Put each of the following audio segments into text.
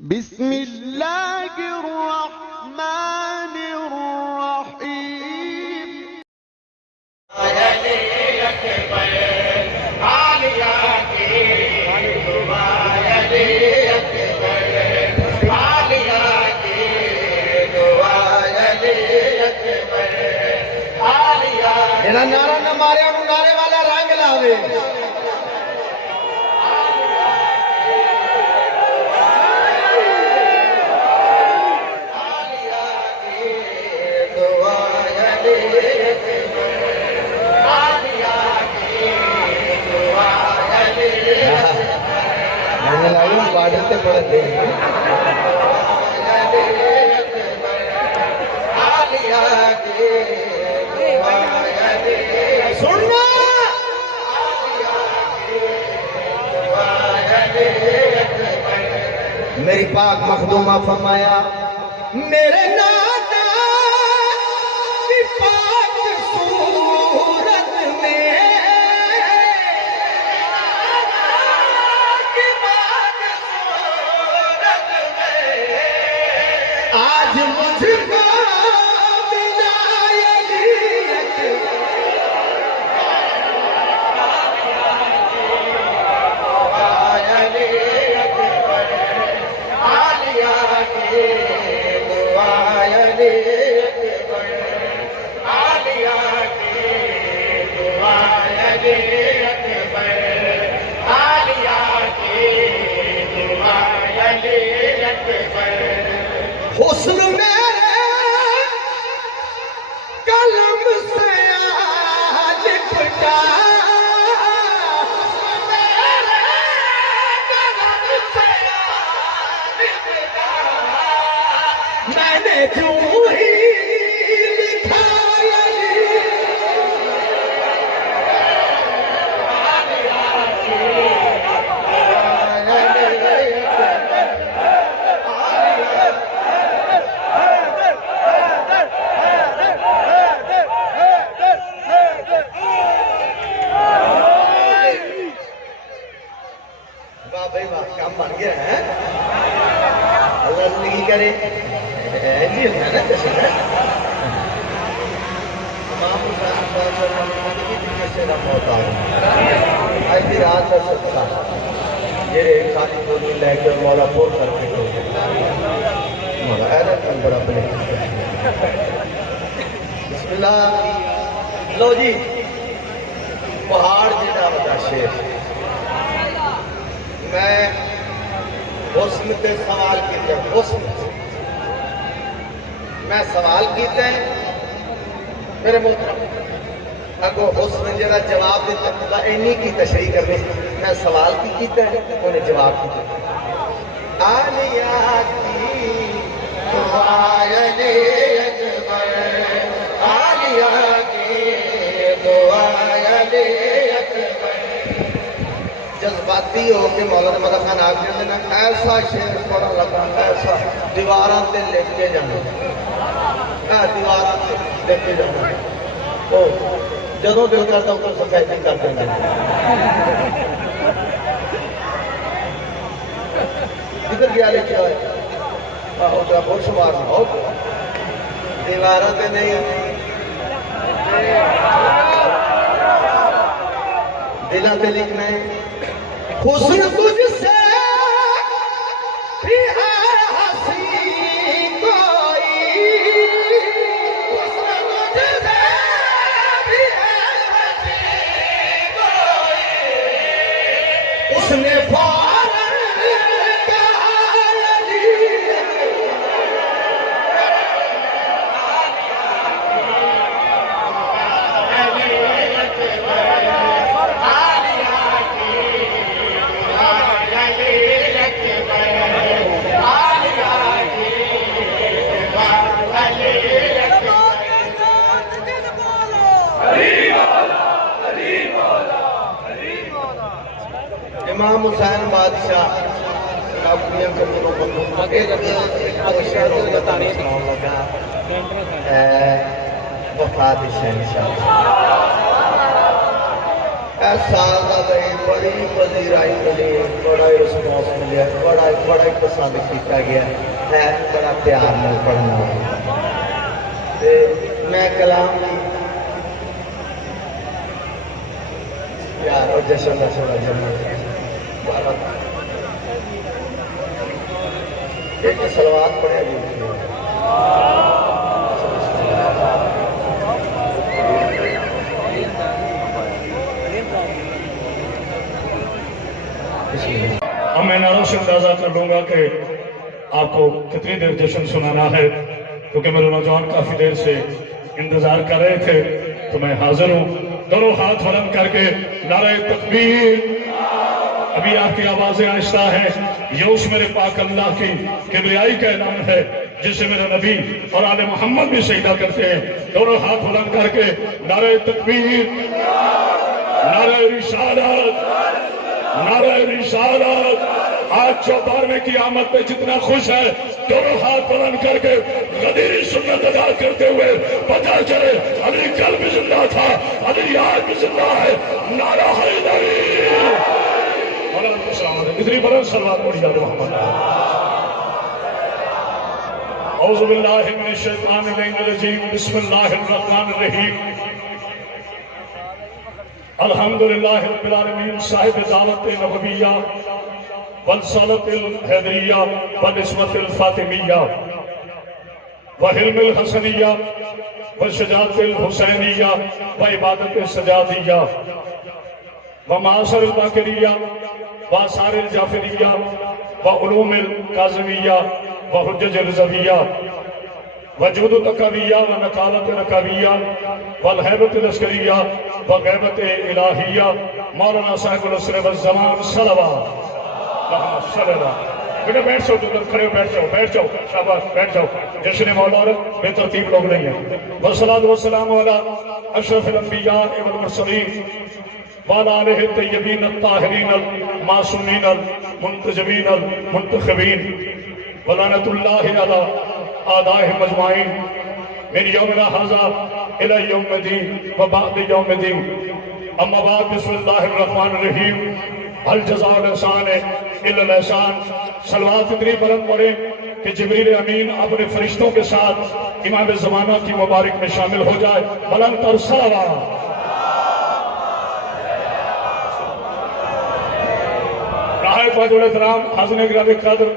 بسم اللہ الرحمن الرحیم جڑا نعرہ نہ مارے انہوں نعرے والا رنگ لاوے پڑھتے پڑھتے سننا میری پاک مخدومہ فرمایا میرے نانا کی پاک صورت میں آج مجھ کو حسن میرے قلم سے لپٹا میں نے جو ہی لکھا کام بن گیا ہے اللہ زندگی کرے جی ہوتا ہے نا امام حسین سے نہ موتا ہوں آج بھی رات ہے سکتا یہ ایک خالی دونی لے کر مولا پور کر کے ہو مولا ایرت کن بڑا بلے بسم اللہ لو جی پہاڑ جنا بتا شیر میں حسن تے سوال کیتے ہیں حسن میں سوال کیتے ہیں میرے محترم اگو حسن جڑا جواب دیتا ہے اینی کی تشریح کرنے میں سوال کی کیتے ہیں انہیں جواب کیتے ہیں آلیات کی دعائے اکبر آلیات کی دعائے اکبر جذباتی ہو کے مولانا مدد خان آگ دینا ایسا شیر پڑھا لگا ایسا دیواران تے لکھ کے جانا دیواران تے لکھ کے جانا جدوں دل کرتا ہوں تو سفیدی کر دینا ادھر کیا لکھا ہے ادھر بہت شمار نہ ہو دیواران تے نہیں دلوں تے لکھنا ہے حسن تجھ سے بھی ہے ہنسی کوئی حسن تجھ سے بھی ہے ہنسی کوئی اس نے فوراً کہا امام حسین بادشاہ نوکریاں کو ایک شہر کو بتانے سناؤں لگا وفات شہنشاہ سال کا بھائی بڑی پذیرائی ملی، بڑا ہی رسپانس ملیا، بڑا ہی پسند کیا گیا ہے، بڑا پیار نال پڑھنا۔ میں کلام کی یار اور جشن کا چھوڑا جمع ایک سلوات پڑھے گی۔ اب میں نعروں سے اندازہ کر لوں گا کہ آپ کو کتنی دیر جشن سنانا ہے، کیونکہ میرے نوجوان کافی دیر سے انتظار کر رہے تھے، تو میں حاضر ہوں۔ دونوں ہاتھ بلند کر کے نعرہ تکبیر۔ ابھی آپ کی آوازیں آہستہ ہیں، یہ اس میرے پاک اللہ کی کبریائی کا اعلان ہے جسے میرا نبی اور آل محمد بھی سجدہ کرتے ہیں۔ دونوں ہاتھ بلند کر کے نعرہ تکبیر، نعرہ رسالت، نعرہ رسالت۔ آج 14ویں کی آمد پہ جتنا خوش ہے، دونوں ہاتھ بلند کر کے غدیری سنت ادا کرتے ہوئے پتہ چلے علی کل بھی زندہ تھا، علی آج بھی زندہ ہے۔ نعرہ حیدری، اتنی بلند صلوات پڑھی جاتے محمد۔ اعوذ باللہ من الشیطان الرجیم، بسم اللہ الرحمن الرحیم۔ الحمدللہ رب العالمین، صاحب دعوت نبویہ والصلات الحیدریہ والعصمت الفاطمیہ وحلم الحسنیہ وشجاعت الحسینیہ وعبادت السجادیہ ومعاصر الباقریہ وآثار الجعفریہ وعلوم الکاظمیہ وحجج الرضویہ وجود تقویہ ونکالت رکویہ والحیبت العسکریہ وغیبت الہیہ مولانا صاحب العصر والزمان صلوات صلی اللہ۔ بیٹا بیٹھ جاؤ، جو کھڑے ہو بیٹھ جاؤ، بیٹھ جاؤ، شاباش بیٹھ جاؤ۔ جشن مولا اور بے ترتیب لوگ نہیں ہیں۔ والصلاۃ والسلام علی اشرف الانبیاء والمرسلین وعلی آلہ الطیبین الطاہرین المعصومین المنتجبین المنتخبین ولعنۃ اللہ علی اعدائهم اجمعین من یومنا ھذا الی یوم الدین وبعد یوم الدین۔ اما بعد، بسم اللہ الرحمن الرحیم۔ ہل جزاء الاحسان الا الاحسان۔ صلوات اتنی بلند پڑھیں کہ جبریل امین اپنے فرشتوں کے ساتھ امام زمانہ کی مبارک میں شامل ہو جائے۔ بلند تر صلوات۔ نہایت واجب الاحترام حاضرین گرامی قدر،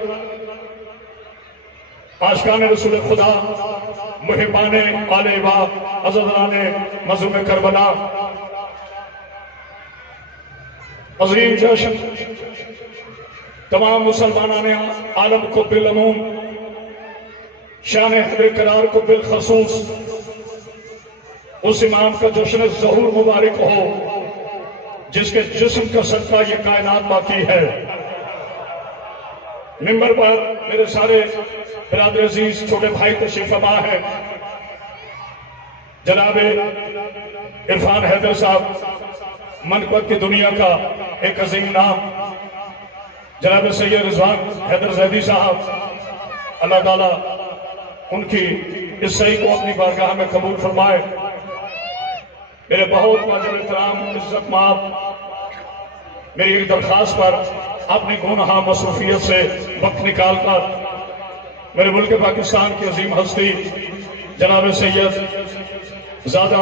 عاشقان رسول خدا، محبان آل با، عزیزان مظلوم کربلا، عظیم جشن تمام مسلمانان عالم کو بالعموم، شان حیدر قرار کو بالخصوص، اس امام کا جشن ظہور مبارک ہو جس کے جسم کا صدقہ یہ کائنات باقی ہے۔ ممبر پر میرے سارے برادر عزیز چھوٹے بھائی تشریف فرما ہے، جناب عرفان حیدر صاحب، منقبت کی دنیا کا ایک عظیم نام، جناب سید رضوان حیدر زیدی صاحب، اللہ تعالیٰ ان کی اس صحیح کو اپنی بارگاہ میں قبول فرمائے۔ میرے بہت واجب احترام عزت مآب، میری ایک درخواست پر اپنی گنہا مصروفیت سے وقت نکال کر میرے ملک پاکستان کی عظیم ہستی جناب سید زادہ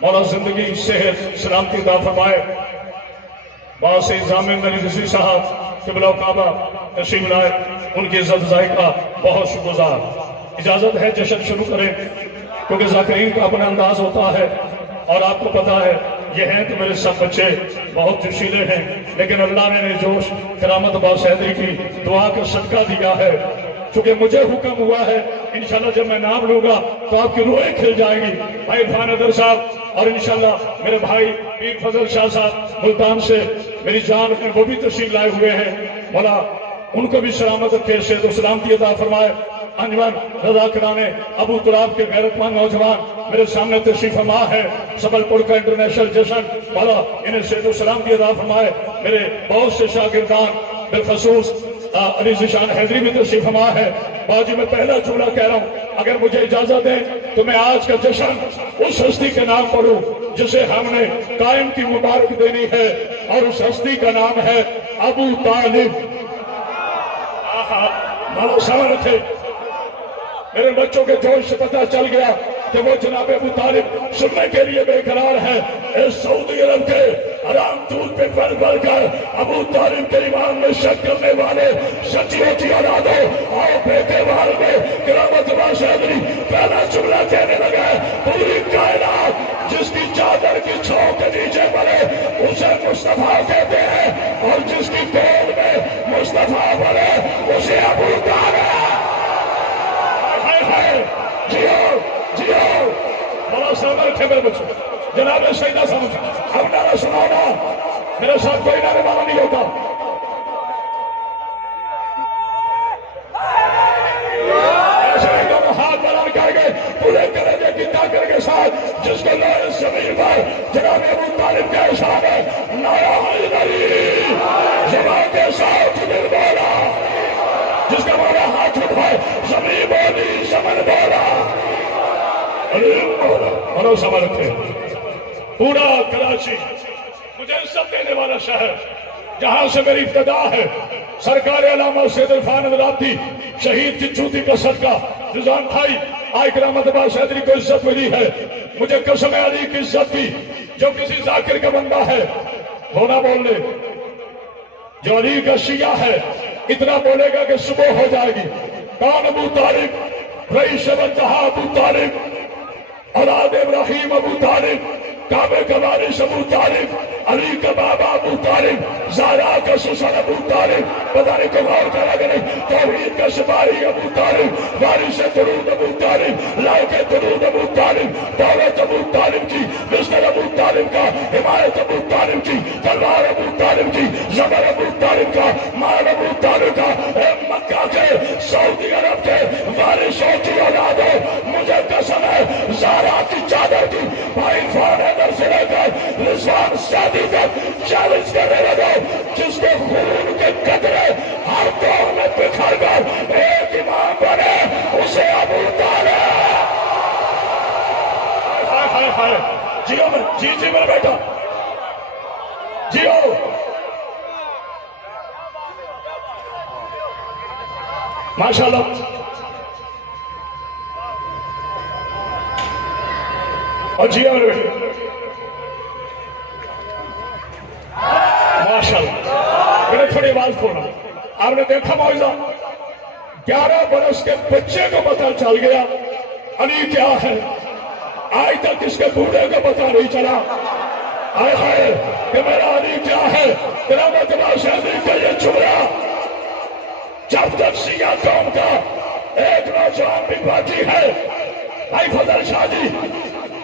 مولا زندگی صحت سلامتی عطا فرمائے، باعث ضامن علی رضوی صاحب قبلہ کعبہ تشریف لائے، ان کی عزت افزائی کا بہت شکر گزار۔ اجازت ہے جشن شروع کریں، کیونکہ ذاکرین کا اپنا انداز ہوتا ہے، اور آپ کو پتا ہے یہ ہیں تو میرے سب بچے بہت جوشیلے ہیں، لیکن اللہ نے جوش کرامت عباس حیدری کی دعا کا صدقہ دیا ہے۔ چونکہ مجھے حکم ہوا ہے، انشاءاللہ جب میں نام لوں گا تو آپ کی روحیں کھل جائیں گی۔ بھائی عرفان حیدر صاحب اور انشاءاللہ میرے بھائی پیر فضل شاہ صاحب ملتان سے میری جان میں وہ بھی تشریف لائے ہوئے ہیں، مولا ان کو بھی سلامت رکھے، صحت و سلامتی عطا فرمائے۔ انجمن رضا کرانے ابو تراب کے غیرت مند نوجوان میرے سامنے تشریف فرما ہے، سبل پور کا انٹرنیشنل جشن، مولا انہیں صحت و سلامتی عطا فرمائے۔ میرے بہت سے شاگردان بالخصوص علی ذیشان حیدری بھی تشریف فرما ہے۔ باجی میں پہلا جملہ کہہ رہا ہوں، اگر مجھے اجازت دیں تو میں آج کا جشن اس ہستی کے نام پڑھوں جسے ہم نے قائم کی مبارک دینی ہے، اور اس ہستی کا نام ہے ابو طالب۔ مانو سامنے تھے میرے بچوں کے جوش سے پتہ چل گیا کہ وہ جناب ابو طالب سننے کے لیے بے قرار ہے۔ اس سعودی عرب کے حرام دودھ پہ پل پل کر ابو طالب کے ایمان میں شک کرنے والے سچی ہوتی اولادوں اور بیٹے وال میں کرامت باشدری پہلا جملہ کہنے لگا ہے، پوری کائنات جس کی چادر کی چھاؤں کے نیچے پڑے اسے مصطفیٰ کہتے ہیں، اور جس کی گود میں مصطفیٰ پڑے اسے ابو طالب۔ جیو جیو بڑا سامر تھے میرے بچوں، جناب سیدہ سمجھ اب نعرہ سناؤ نا، میرے ساتھ کوئی نعرے والا نہیں ہوتا۔ دونوں ہاتھ بلند کر کے پورے درجے کی طاقت کے ساتھ جس کو لوہے زمین پر جناب ابو طالب کا اشارہ ہے، نعرہ حیدری زبان کے ساتھ دل بولا، جس کا مولا ہاتھ اٹھائے زمین بولی سمن بولا اور سمر تھے۔ پورا کراچی مجھے عزت دینے والا شہر جہاں سے میری ابتدا ہے، سرکار علامہ سید عرفان رابطی شہید کی چوٹی کا صدقہ رضوان بھائی آج کرامت باشدری کو عزت ملی ہے۔ مجھے قسم علی کی عزت کی، جو کسی ذاکر کا بندہ ہے ہونا بول لے، جو علی کا شیعہ ہے اتنا بولے گا کہ صبح ہو جائے گی۔ کون ابو طالب؟ رئیس منتہا ابو طالب، اولاد ابراہیم ابو طالب، کعبے کا وارث ابو طالب، علی کا بابا ابو طالب، زہرا کا سسر ابو طالب، پتہ نہیں کوئی اور کا لگا نہیں، توحید کا سپاہی ابو طالب، وارث درود ابو طالب، لائق درود ابو طالب، دولت ابو طالب کی، بستر ابو طالب کا، حمایت ابو طالب کی، تلوار ابو طالب کی، زبر ابو طالب کا، مال ابو طالب کا۔ اے مکہ کے سعودی عرب کے وارثوں کی اولادوں، مجھے قسم ہے زہرا کی چادر کی بھائی فان حیدر سے لے کر رضوان سعدی تک چیلنج کرنے لگا، جس کے خون کے قطرے ہر دور میں بکھر کر ایک امام بنے اسے ابو طالب۔ ہائے ہائے جیو میں جی جی میرا بیٹا جیو۔ ماشاءاللہ اور جی میرے بیٹے ماشاءاللہ۔ میں نے تھوڑی آواز کھولا، آپ نے دیکھا معاوضہ 11 برس کے بچے کو پتہ چل گیا علی کیا ہے، آج تک اس کے بوڑھے کو پتہ نہیں چلا آئے ہائے کہ میرا علی کیا ہے۔ کرامت باشدری کا یہ چورا جب تک شیعہ قوم کا ایک نوجوان بھی باقی ہے، بھائی فضل شاہ جی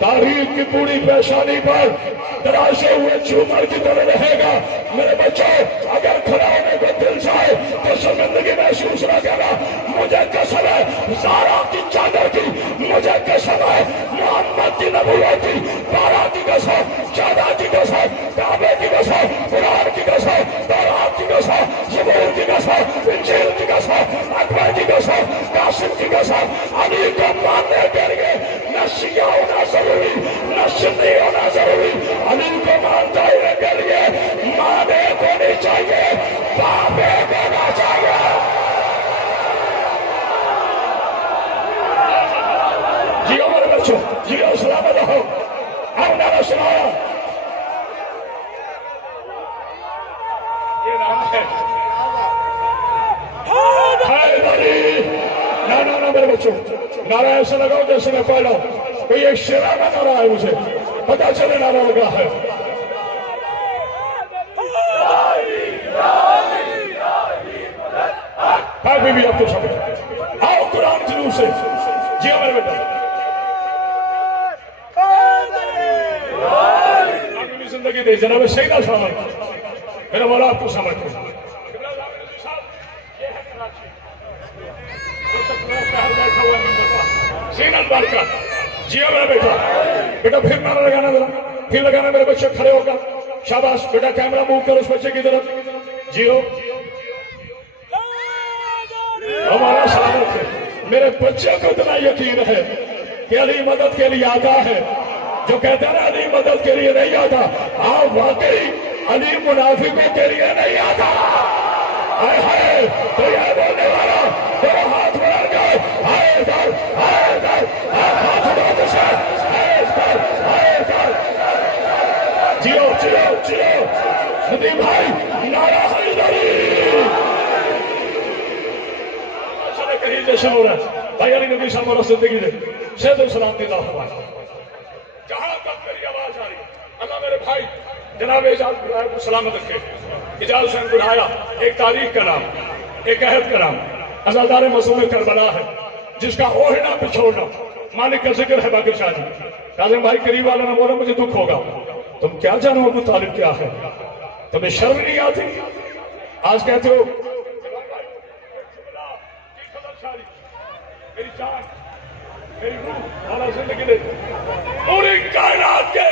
تاریخ کی پوری پیشانی پر تراشے ہوئے جھومر کی طرح رہے گا۔ میرے بچوں اگر کھڑا ہونے کو دل چاہے تو شرمندگی محسوس نہ کرنا، مجھے قسم ہے زہرا کی چادر کی، مجھے قسم ہے محمد کی نبوت کی، بارہ کی قسم، 14 کی قسم، کعبے کی قسم، قرآن کی قسم، تورات کی قسم، زبور کی قسم، انجیل کی قسم، اکبر کی قسم، قاسم کی قسم، علی کو ماننے کے لیے نہ شیعہ ہونا ضروری نہ سنی ہونا ضروری، علی کو مانتا ہونے کے لیے ماں ایک ہونی چاہیے، باپ ایک ہونا چاہیے۔ جیو میرے بچوں جیو، سلامت رہو۔ اب نعرہ سنایا، یہ نام ہے حیدری۔ نہ میرے بچوں نعرہ ایسا لگاؤ جیسے میں پڑھ رہا ہوں، کوئی ایک شیرانہ نعرہ ہے، مجھے پتا چلے نعرہ لگا ہے۔ بھی آپ کو سمجھ آؤ قرآن جنوب سے جی میرے بیٹا اپنی زندگی دے جناب سیدہ سامر میرا مولا آپ کو سمجھ زینت بارکہ جی میرا بیٹا بیٹا پھر نعرہ لگانا ذرا پھر لگانا میرے بچے کھڑے ہو کر شاباش بیٹا کیمرہ موو کر اس بچے کی طرف جیو ہمارا سلامت ہے میرے بچے کو اتنا یقین ہے کہ علی مدد کے لیے آتا ہے جو کہتے ہیں علی مدد کے لیے نہیں آتا، آپ واقعی علی منافقوں کے لیے نہیں آتا۔ آئے ہائے تو یہ بولنے والا میرا ہاتھ بڑھا جائے، آئے در آئے در ہاتھ بڑھا سے آئے در آئے در۔ جیو جیو جیو ندیم بھائی، نعرہ حیدری۔ چلے کہیں جشن ہو رہا ہے بھائی علی نبی صاحب اور زندگی دے شہد السلام کی دعوت فرمائے۔ جہاں تک میری آواز آ رہی اللہ میرے بھائی جناب اعجاز بڑھایا کو سلامت رکھے۔ اعجاز حسین بڑھایا ایک تاریخ کا نام، ایک عہد کا نام، عزادار معصوم کربلا ہے جس کا اوڑھنا پچھوڑنا مالک کا ذکر ہے باقر شاہ جی۔ کاظم بھائی قریب والا نے بولا مجھے دکھ ہوگا، تم کیا جانو ابو طالب کیا ہے، تمہیں شرم نہیں آتی؟ آج کہتے ہو میری جان میری روح والا زندگی دے پوری کائنات کے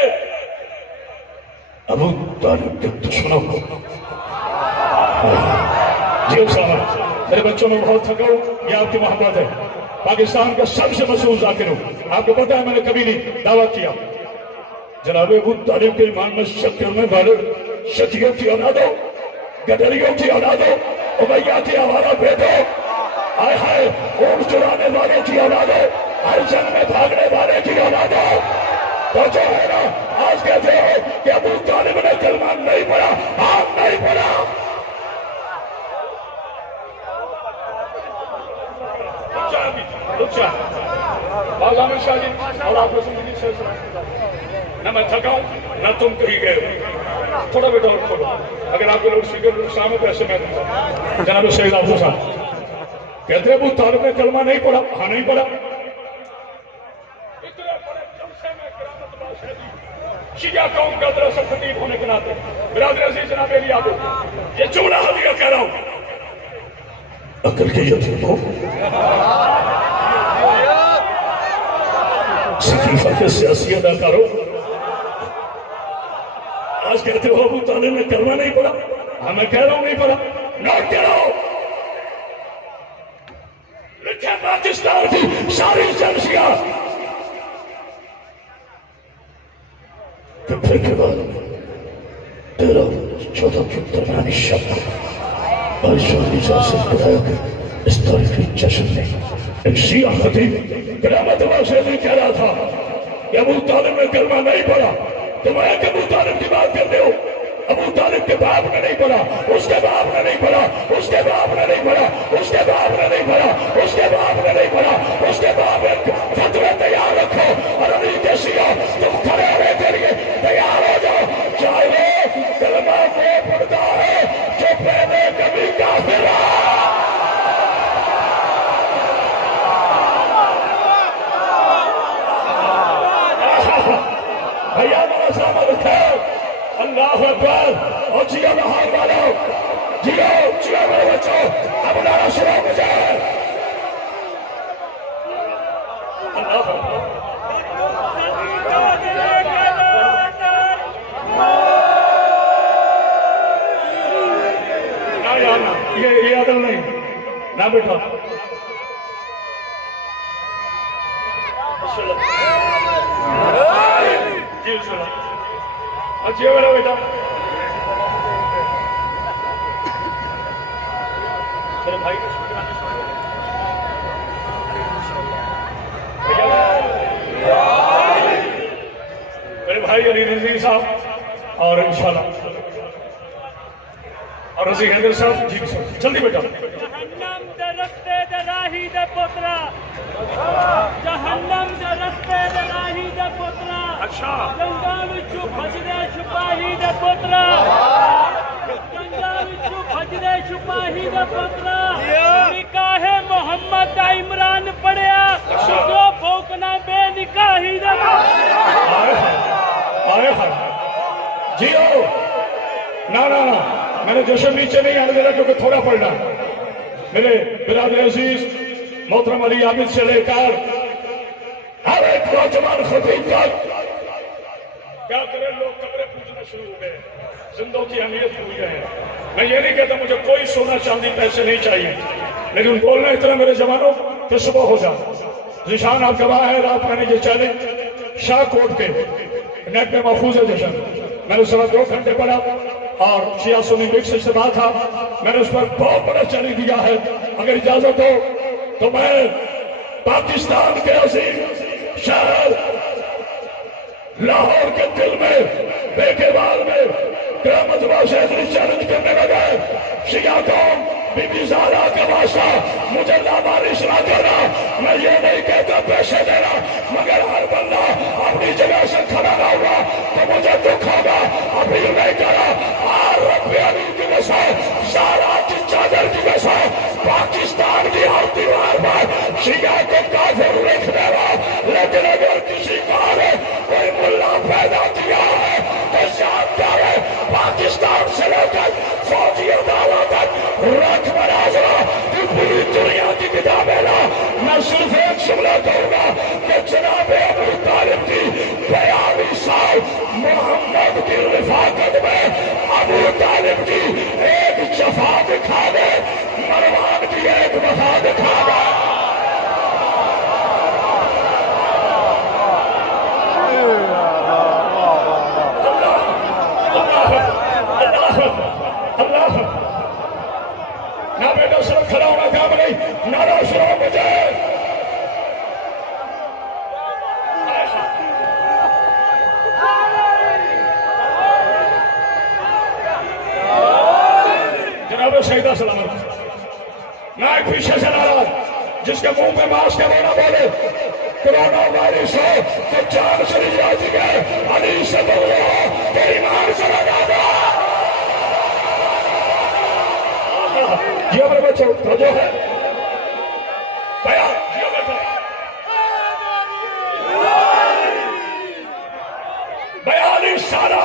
ابو طالب کے دشمنوں کو۔ جی صاحب میرے بچوں میں بہت تھکا ہوں، یہ آپ کی محبت ہے۔ پاکستان کا سب سے مشہور ذاکر ہوں، آپ کو پتہ ہے میں نے کبھی نہیں دعویٰ کیا۔ جناب ابو طالب کے ایمان میں شک کرنے والے شکیوں کی اولادوں، گدریوں کی اولادوں، امیہ کی آوارہ بیٹوں، آئے ہائے اونٹ چرانے والے کی اولادوں، ہر جنگ میں بھاگنے والے کی اولادوں، تو جو ہے نا آج کہتے ہو کہ ابو طالب نے کلمہ نہیں پڑھا، آپ نہیں پڑھا۔ رک جا باز عامر شاہ جی اور آپ کو زندگی سے نہ میں تھکا ہوں نہ تم کہیں گئے ہو، تھوڑا بیٹا اور کھولو اگر آپ کے لوگ سیکر نقصان ہے تو ایسے میں دوں۔ جناب سید افضل صاحب کہتے ہیں ابو طالب نے کلمہ نہیں پڑھا، ہاں نہیں پڑھا۔ اتنے بڑے جلسے میں کرامت باز ہے جی، شیعہ قوم کا درس خطیب ہونے کے ناطے برادر عزیز جناب علی آبو یہ جملہ حدیہ کہہ رہا ہوں، عقل کے یتیم کو سکیفہ کے سیاسی اداکاروں آج کہتے ہو ابو طالب نے کلمہ نہیں پڑھا، ہاں میں کہہ رہا ہوں نہیں پڑھا۔ نوٹ کرو لکھے پاکستان کی ساری ایجنسیاں کہ پھر کے بعد 13-14 کی درمیانی شب اور شہری جاسد بتایا کہ اس تاریخی جشن میں ایک شیعہ خطیب کرامت واسطی کہہ رہا تھا کہ ابو طالب نے کلمہ نہیں پڑھا۔ تم ایک ابو طالب کی بات کرتے ہو، ابو طالب کے باپ نے نہیں پڑھا، اس کے باپ نے نہیں پڑھا، اس کے باپ نے نہیں پڑھا، اس کے باپ نے نہیں پڑھا، اس کے باپ نے نہیں پڑھا، اس کے باپ ایک فتوے تیار رکھو اور علی کے شیعہ تم کھڑے ہونے کے لیے تیار ہو جاؤ، چاہے کلمہ وہ پڑھتا ہے جو پہلے کبھی کافر رہا۔ بھیا میرا سامنے رکھو، اللہ اکبر، اور جیو لاہور والو، جیو جیو میرے بچوں، اب نعرہ شروع ہو جائے۔ اللہ اکبر، نہ یار نہ یہ عدل نہیں نہ بیٹھا۔ جی اچھی میرا بیٹا میرے بھائی میرے بھائی علی رضی صاحب اور انشاءاللہ اور رضی حیدر صاحب جی جلدی بیٹا۔ جہنم دے رستے دے راہی دے پترا، جہنم دے رستے دے راہی دے پترا، اچھا جنگاں وچوں بھجدے سپاہی دے پترا، جنگاں وچوں بھجدے سپاہی دے پترا، نکاح محمد دا عمران پڑھیا، جو بھوکنا بے نکاحی دے پترا۔ آئے جیو نہ میں نے جشن نیچے نہیں آنے دینا کیونکہ تھوڑا پڑھنا۔ میرے برادر عزیز محترم علی عابد سے لے کر ہر ایک نوجوان خطیب تک کیا کریں لوگ قبریں پوجنا شروع ہو گئے، زندوں کی اہمیت بھول گئے ہیں۔ میں یہ نہیں کہتا مجھے کوئی سونا چاندی پیسے نہیں چاہیے، لیکن بولنا اتنا میرے جوانوں کہ صبح ہو جائے۔ ذیشان آپ گواہ ہے، رات میں نے یہ چیلنج شاہ کوٹ کے نیٹ پہ محفوظ ہے جشن. میں نے اس وقت 2 گھنٹے پڑھا اور شیعہ سنی مکس اجتماع تھا. میں نے اس پر بہت بڑا چیلنج دیا ہے. اگر اجازت ہو تو میں پاکستان کے عظیم شہر لاہور کے دل میں بیکے بال میں قیامت واسطے چیلنج کرنے لگا. شیعہ قوم بی بی زہرا کا واسطہ مجھے لابارش نہ کرنا. میں یہ نہیں کہتا پیسے دینا, مگر ہر بندہ اپنی جگہ سے کھڑا نہ ہوا تو مجھے دکھ ہوگا. ابھی نہیں کرا رب علی کی قسم, زہرا کی چادر کی قسم, پاکستان کی ہر دیوار پر شیعہ کو کافر لکھ دے گا. لیکن اگر کسی کا کوئی ملا پیدا کیا ہے تو جانتا ہے پاکستان سے لے کر فوجی عدالت تک رکھ مناظرہ کی پوری دنیا کی کتابیں لا. میں صرف ایک جملہ کہوں گا کہ جناب ابو طالب کی 42 سال محمد کی رفاقت میں ابو طالب کی ایک جفا دکھا دے, مروان کی ایک وفا دکھا دے. نہ بیٹا صرف کھڑا ہونا کام نہیں, نعرہ سنو مجھے. جناب سیدہ سلامت, میں ایک پیچھے سے ناراض جس کے منہ پہ ماسک ہے وہ نہ بولے. کرونا وائرس ہو تو جان چلی جاتی ہے, علی سے بولو تو ایمان سے لگا دو. یہ میرے بچے جو ہے بھیا یہ بیٹا 42 سالہ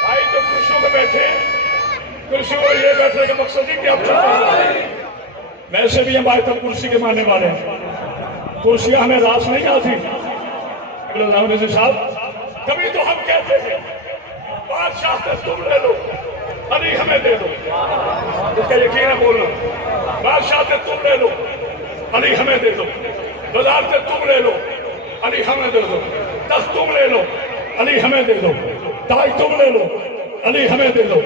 بھائی تو کرسیوں پہ بیٹھے, کرسیوں پر یہ بیٹھنے کا مقصد ہی کیا ویسے بھی ہم آئے تب کرسی کے ماننے والے ہیں. کرسیاں ہمیں راس نہیں آتی صاحب. کبھی تو ہم کہتے ہیں بادشاہ سے تم لے لو, علی ہمیں دے دو. اس کا یقین ہے بولنا. بادشاہ سے تم لے لو, علی ہمیں دے دو. بازار سے تم لے لو, علی ہمیں دے دو. تخت تم لے لو, علی ہمیں دے دو. تاج تم لے لو, علی ہمیں دے دو.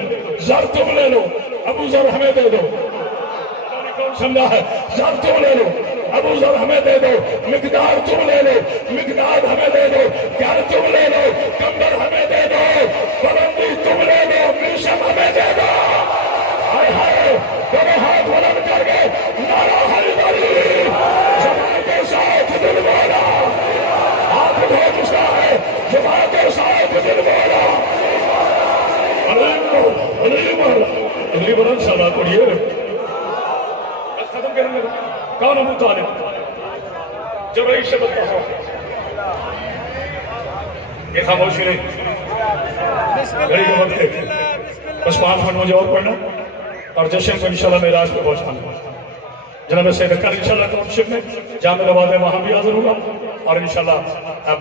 زر تم لے لو, ابو ذر ہمیں دے دو. سمجھا ہے؟ زر تم لے لو, ابو ذر ہمیں دے دو. مقدار تم لے لو, مقدار ہمیں دے دو. گھر تم لے لو, کمبر ہمیں دے دو. بلندی تم لے لو, میشم ہمیں دے دو. ہائے ہائے دونوں ہاتھ بلند کر کے نعرہ حیدری, جماعت کے ساتھ دل والا. ہاتھ اٹھو جس کا ہے, جماعت کے ساتھ دل والا. اگلی برن سالہ پڑھیے. ختم کرنے لگا. کون ابو طالب؟ جب رئیس سے بتا ہوں یہ خاموشی نہیں, گھڑی کے وقت ہے, بس 5 منٹ مجھے اور پڑھنا اور جشن کو انشاءاللہ معراج پہ پہنچانا. جناب سید کل انشاءاللہ ٹاؤنشپ میں جامع نواز میں وہاں بھی حاضر ہوگا اور انشاءاللہ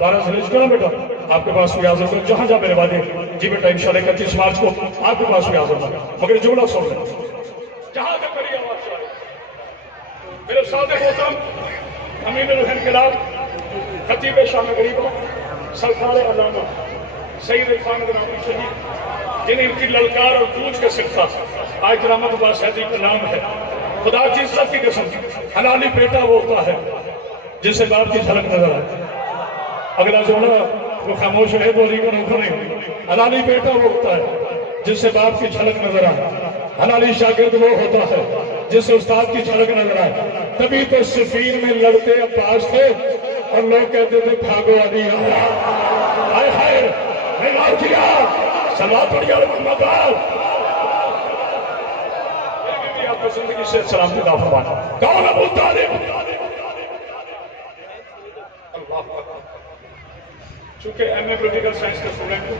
12 سے کرنا بیٹا آپ کے پاس بھی حاضر ہوگا. جہاں جہاں میرے وعدے جی بیٹا انشاءاللہ 31 مارچ کو آپ کے پاس بھی حاضر ہوگا. مگر جملہ سن لیں, جہاں تک میری آواز سے میرے صادق محترم امین الانقلاب خطیب شام غریبہ سرکار علامہ سید عرفان گرامی شہید جنہیں ان کی للکار اور کوچ کا سکھا آج کرامت عباس حیدری کا نام ہے. خدا کی عزت کی قسم, حلالی بیٹا وہ ہوتا ہے جسے باپ کی جھلک نظر آئے. اگلا جملہ وہ خاموش ہے بولی کو نوکر نہیں. حلالی بیٹا وہ ہوتا ہے جس سے باپ کی جھلک نظر آئے. حلالی شاگرد وہ ہوتا ہے جس سے استاد کی جھلک نظر آئے. تبھی تو صفین میں لڑتے عباس تھے اور لوگ کہتے تھے بھاگو علی آیا. ہائے ہائے میں کیا سلام پڑھی اور محمد آپ کو زندگی سے سلامتی عطا فرمائے. کون ابو طالب؟ چونکہ ایم اے پولیٹیکل سائنس کا اسٹوڈنٹ ہوں,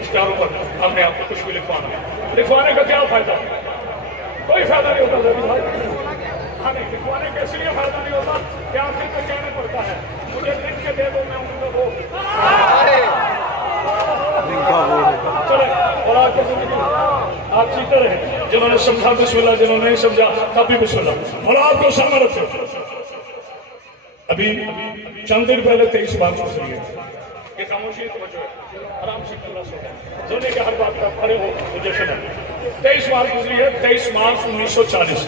اشتہاروں پر اپنے آپ کو کچھ بھی لکھوانے کا کیا فائدہ؟ کوئی فائدہ نہیں ہوتا زبی بھائی. لکھوانے کا اس لیے فائدہ نہیں ہوتا کہ آپ کو کہنا پڑتا ہے مجھے لکھ کے دے دو, میں ان کو وہ چلے اور آج کی زندگی آپ سیکھتے رہے، جنہوں نے سمجھا بسم اللہ، جنہوں نے نہیں سمجھا تب بھی بسم اللہ، اور آپ کو سامنے رکھے۔ ابھی چند دن پہلے 23 مارچ گزری ہے، یہ خاموشی توجہ ہے، آرام سے کرنا سوچا زونے کے ہر بات کا کھڑے ہو تو جشن ہے۔ 23 مارچ گزری ہے، 23 مارچ 1940۔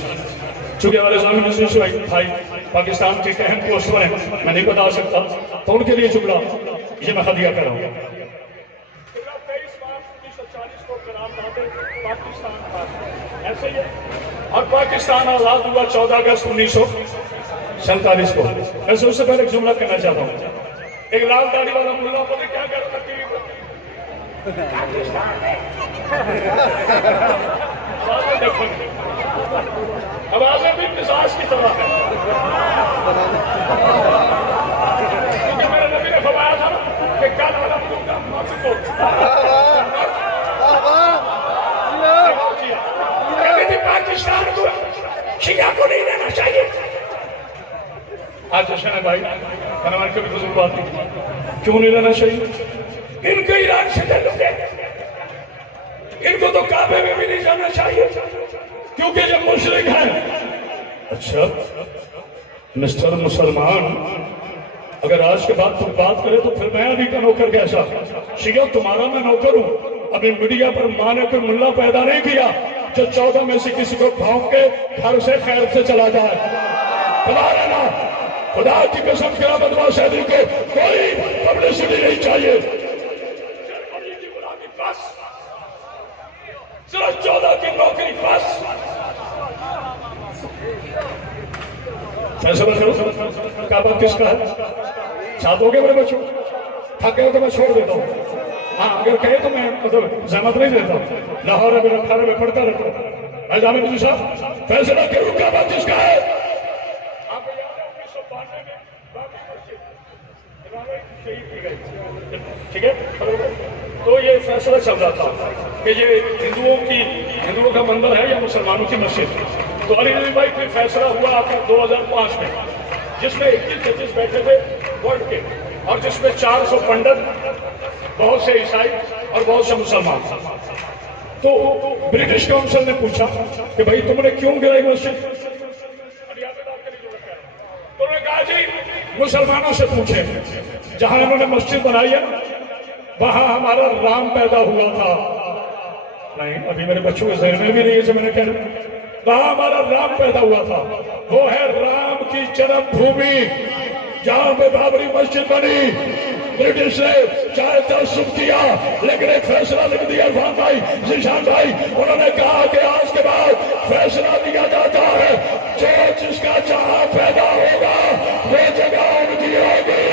چونکہ ہمارے سامنے محسوس ہوئی بھائی پاکستان کے اہم پوسٹ پر ہیں، میں نہیں بتا سکتا، تو ان کے لیے جملہ یہ میں ہدیہ کر رہا ہوں۔ 23 مارچ 1940 کو قرار داد پاکستان کا ایسے ہی ہے، اور پاکستان آزاد ہوا 14 اگست 1947 کو۔ میں سب سے پہلے ایک جملہ کہنا چاہتا ہوں۔ ایک لال داڑھی والا ملا کو کیا کہہ رہا تھا؟ آوازیں بھی مزاج کی طرح ہے، کیونکہ میرے نبی نے فرمایا تھا کہ کل والا ملک مرد کو کہتے تھے پاکستان کو شیعہ کو نہیں رہنا چاہیے۔ آج جشن ہے بھائی، میں نے ہماری کبھی بزرگ بات نہیں، کیوں نہیں رہنا چاہیے؟ ان کو ایران سے تعلق ہے، ان کو تو کعبے میں بھی نہیں جانا چاہیے کیونکہ جب مشرک ہیں۔ اچھا مسٹر مسلمان، اگر آج کے بعد تم بات کرے تو پھر میں علی کا نوکر کیسا؟ شیعہ تمہارا میں نوکر ہوں، ابھی میڈیا پر ماں نے کوئی ملا پیدا نہیں کیا جو 14 میں سے کسی کو بھونک کے گھر سے خیر سے چلا جائے۔ تمہارا نا خدا کی قسم کیا بدوا شہری کو کوئی پبلسٹی نہیں چاہیے، صرف 14 کی نوکری بس۔ فیصلہ کرو کعبہ کس کا ہے؟ ساتھ ہو گئے میرے بچوں؟ تھکے ہو تو میں چھوڑ دیتا ہوں، ہاں اگر کہے تو میں مطلب زحمت نہیں دیتا ہوں، لاہور ابھی 18 میں پڑھتا رہتا ہوں۔ بھائی جامع مجھے صاحب فیصلہ کرو کعبہ کس کا ہے؟ آپ کو یاد ہے 1992 میں بابری مسجد امام شہید کی گئی، ٹھیک ہے؟ تو یہ فیصلہ چل رہا تھا کہ یہ ہندوؤں کا مندر ہے یا مسلمانوں کی مسجد۔ تو علی نبی بھائی پھر فیصلہ ہوا آپ 2005 میں، جس میں 21 ججز بیٹھے تھے ورلڈ کے، اور جس میں 400 پنڈت، بہت سے عیسائی اور بہت سے مسلمان۔ تو برٹش کونسل نے پوچھا کہ بھائی تم نے کیوں گرائی مسجد؟ انہوں نے کہا جی مسلمانوں سے پوچھیں، جہاں انہوں نے مسجد بنائی ہے وہاں ہمارا رام پیدا ہوا تھا۔ نہیں ابھی میرے بچوں کے ذہن میں بھی نہیں ہے جو میں نے کہا، وہاں ہمارا رام پیدا ہوا تھا، وہ ہے رام کی جنم بھومی جہاں پہ بابری مسجد بنی۔ برٹش نے چاہے تعصب کیا لیکن ایک فیصلہ لکھ دیا عرفان بھائی، ذیشان بھائی، انہوں نے کہا کہ آج کے بعد فیصلہ دیا جاتا ہے جو جس کا جہاں پیدا ہوگا وہ جگہ ان کی ہوگی۔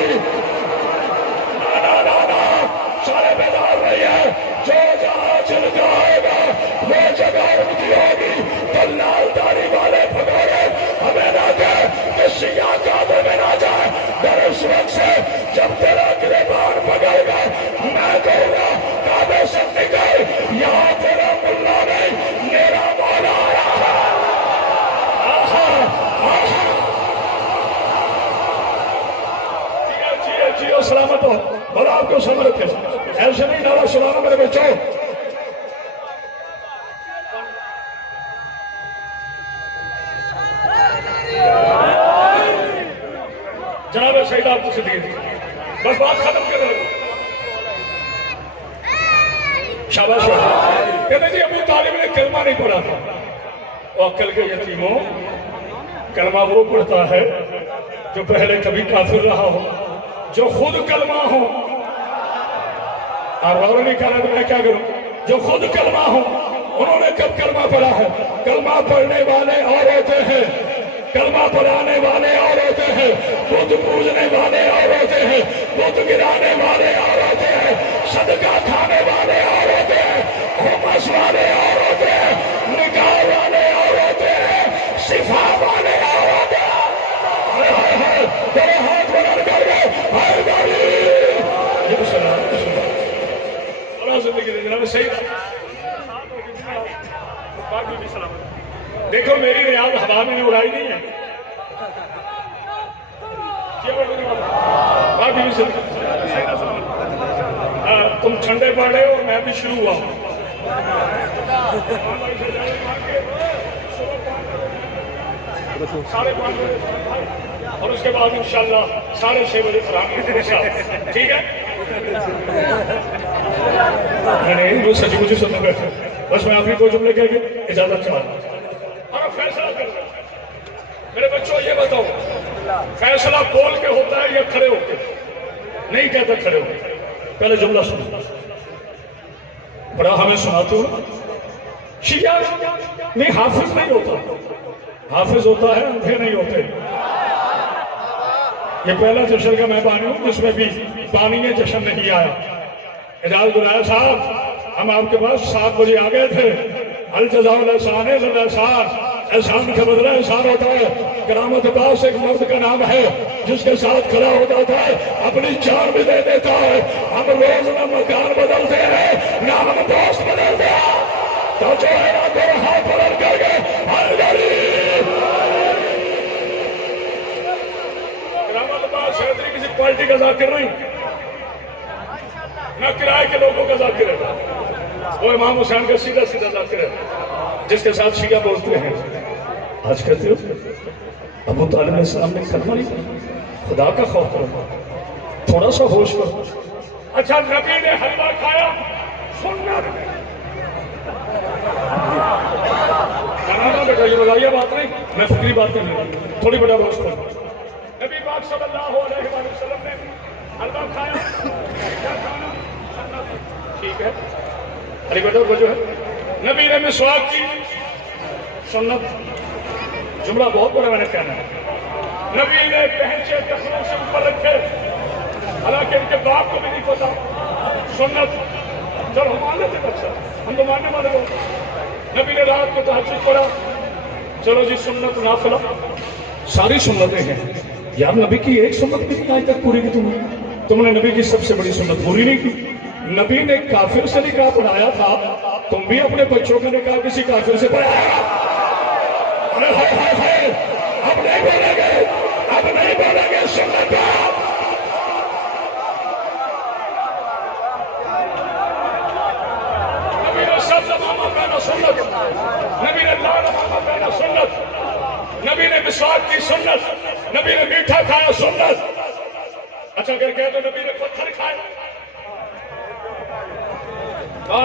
سارے بیدار رہی ہے، جو جہاں چل جائے گا وہ جگہ ان کی ہوگی۔ تو لال داڑھی والے پھگورے ہمیں نہ کہے کہ شیعہ کعبے میں نہ جائے، در اس وقت سے جب تیرا گریبان پکڑے گا میں کہوں گا کعبے سے نکل، یہاں تیرا ملا نہیں میرا مولا آیا ہے۔ جیو سلامت ہو، بھلا آپ کو سمجھ رکھے، ایسے نہیں نعرہ سنانا میرے بچوں۔ جناب شہید آپ کو صدیق بس بات ختم کرنے لگو، شاباش۔ کہتے جی ابو طالب نے کلمہ نہیں پڑھا تھا، اور عقل کے یتیموں کلمہ وہ پڑھتا ہے جو پہلے کبھی کافر رہا ہو، جو خود کلمہ ہو، اور نہیں کہا تو میں کیا کروں، جو خود کلمہ ہو۔ انہوں نے کب کلمہ پڑھا ہے؟ کلمہ پڑھنے والے اور ہوتے ہیں، کلمہ پڑھانے والے اور ہوتے ہیں، بت پوجنے والے اور ہوتے ہیں، بت گرانے والے اور ہوتے ہیں، صدقہ کھانے والے اور ہوتے ہیں، خمس والے اور ہوتے ہیں، نکاح والے اور ہوتے ہیں، شفا والے اور ہوتے ہیں۔ تیرے ہاتھ بلند کر گئے ہر گاڑی اور زندگی دے جناب صحیح۔ دیکھو میری ریاض ہوا میں نے اڑائی نہیں ہے، تم ٹھنڈے پڑ رہے ہو اور میں بھی شروع ہوا ہوں، اور اس کے بعد انشاءاللہ 6:30 بجے فراہم. ٹھیک ہے؟ نہیں وہ سچی مجھے سننا بیٹھا. بس میں آپ ہی 2 جملے کہہ کے اجازت چاہتا ہوں اور فیصلہ کر رہا ہوں. میرے بچوں یہ بتاؤ فیصلہ بول کے ہوتا ہے یا کھڑے ہو کے؟ نہیں کہتا کھڑے ہو کے. پہلے جملہ سنو بڑا ہمیں سناتے ہو. شیعہ نہیں حافظ نہیں ہوتا, حافظ ہوتا ہے اندھے نہیں ہوتے. یہ پہلا جشن کا میں بانی ہوں جس میں بھی بانی میں جشن نہیں آیا. اجازت دلائے صاحب ہم آپ کے پاس 7 بجے آ گئے تھے. الجزاء الاحسان الاحسان, احسان کا بدلہ احسان ہوتا ہے. کرامت عباس ایک مرد کا نام ہے جس کے ساتھ کھڑا ہو جاتا ہے اپنی جان بھی دے دیتا ہے. ہم روز نہ مکان بدلتے ہیں نہ ہم دوست بدلتے ہیں. تو جو ہے نا تو ہاتھ پکڑ کر کے کرامت عباس حیدری کسی پارٹی کا ذاکر نہیں, نہ کرائے کے لوگوں کا ذاکر ہے. وہ امام حسین کا سیدھا سیدھا ذاکر ہے جس کے ساتھ شیعہ بولتے ہیں. آج کہتے ہو ابو طالب علیہ السلام نے کلمہ نہیں پڑھا. خدا کا خوف کرو, تھوڑا سا ہوش کرو. اچھا نبی نے حلوہ کھایا سننا بیٹا یہ بتائیے بات نہیں, میں فکری بات نہیں تھوڑی بڑا ہوش کرو. نبی پاک صلی اللہ علیہ وسلم نے حلوہ کھایا کیا کھانا ٹھیک ہے. ارے بیٹا وہ جو ہے نبی نے مسواک کی سنت. جملہ بہت بڑا میں نے کہنا ہے. نبی نے پہنچے ٹخنوں سے اوپر رکھے حالانکہ ان کے باپ کو بھی نہیں پتا. سنت. چلو ہم مان لیتے اچھا ہم تو ماننے والے لوگ. نبی نے رات کو تہجد پڑھا. چلو جی سنت نافلہ ساری سنتیں ہیں یار. نبی کی ایک سنت بھی نہیں آج تک پوری کی تم نے نبی کی سب سے بڑی سنت پوری نہیں کی. نبی نے کافر سے نکاح پڑھایا تھا, تم بھی اپنے بچوں کا نکاح کسی کافر سے پڑھایا. اب نہیں بولیں گے, اب نہیں بولیں گے سنت. نبی نے سب زمانہ پہنا سنت, نبی نے لال زمانہ پہنا سنت, نبی نے مسواک کی سنت, نبی نے میٹھا کھایا سنت. اچھا اگر کہہ تو نبی نے پتھر کھایا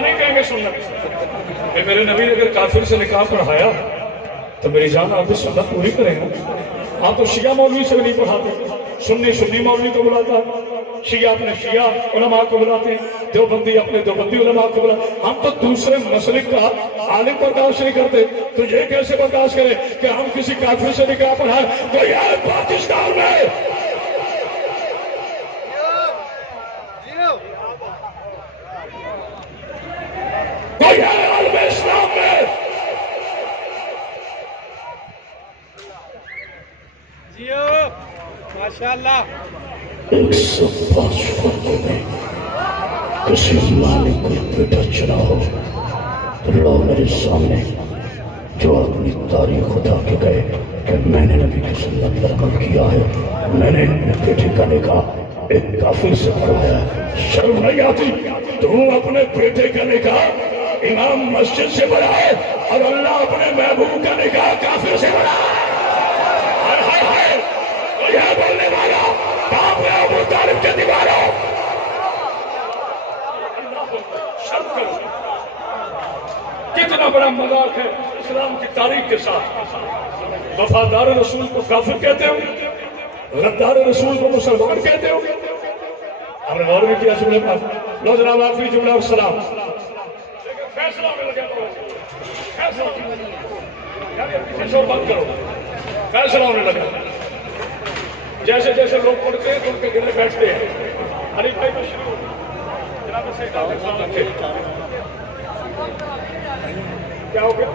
نہیں کہیں گے سنت. میرے نبی نے اگر کافر سے نکاح پڑھایا تو میری جان آپ بھی سنت پوری کریں گے. آپ تو شیعہ مولوی سے بھی نہیں پڑھاتے, سنی مولوی کو بلاتا ہے, شیعہ اپنے شیعہ علماء کو بلاتے ہیں, دیوبندی اپنے دیوبندی علماء کو بلاتے ہیں. ہم تو دوسرے مسلک کا عالم برداشت نہیں کرتے, تو یہ کیسے برداشت کرے کہ ہم کسی کافر سے نکاح پڑھائیں. تو یہ پاکستان میں عالم اسلام میں ماشاءاللہ 105 فرقوں میں کسی مالک کو بیٹا چنا ہو تو لو میرے سامنے جو اپنی تاریخ خدا کے گئے کہ میں نے نبی کی سنت پر عمل کیا ہے, میں نے اپنے بیٹے کا نکاح ایک کافر سے پڑھایا ہے. شرم نہیں آتی؟ تم اپنے بیٹے کا نکاح امام مسجد سے پڑھائے اور اللہ اپنے محبوب کا نکاح کافر سے پڑھائے. یہ بولنے والا باپ ہے ابو طالب کے دیواروں. کتنا بڑا مذاق ہے اسلام کی تاریخ کے ساتھ. وفادار رسول کو کافر کہتے ہو, غدار رسول کو مسلمان کہتے ہو. ہم نے غور بھی کیا جملے پر. لو جناب آخری جملہ اور سلام. فیصلہ میں لگا فیصلہ پیچھے شور بند کرو. فیصلہ ہونے لگا. جیسے جیسے لوگ پڑھتے ہیں تو ان کے گلے بیٹھتے ہیں. حریف بھائی تو شروع جناب سے کیا ہو گیا؟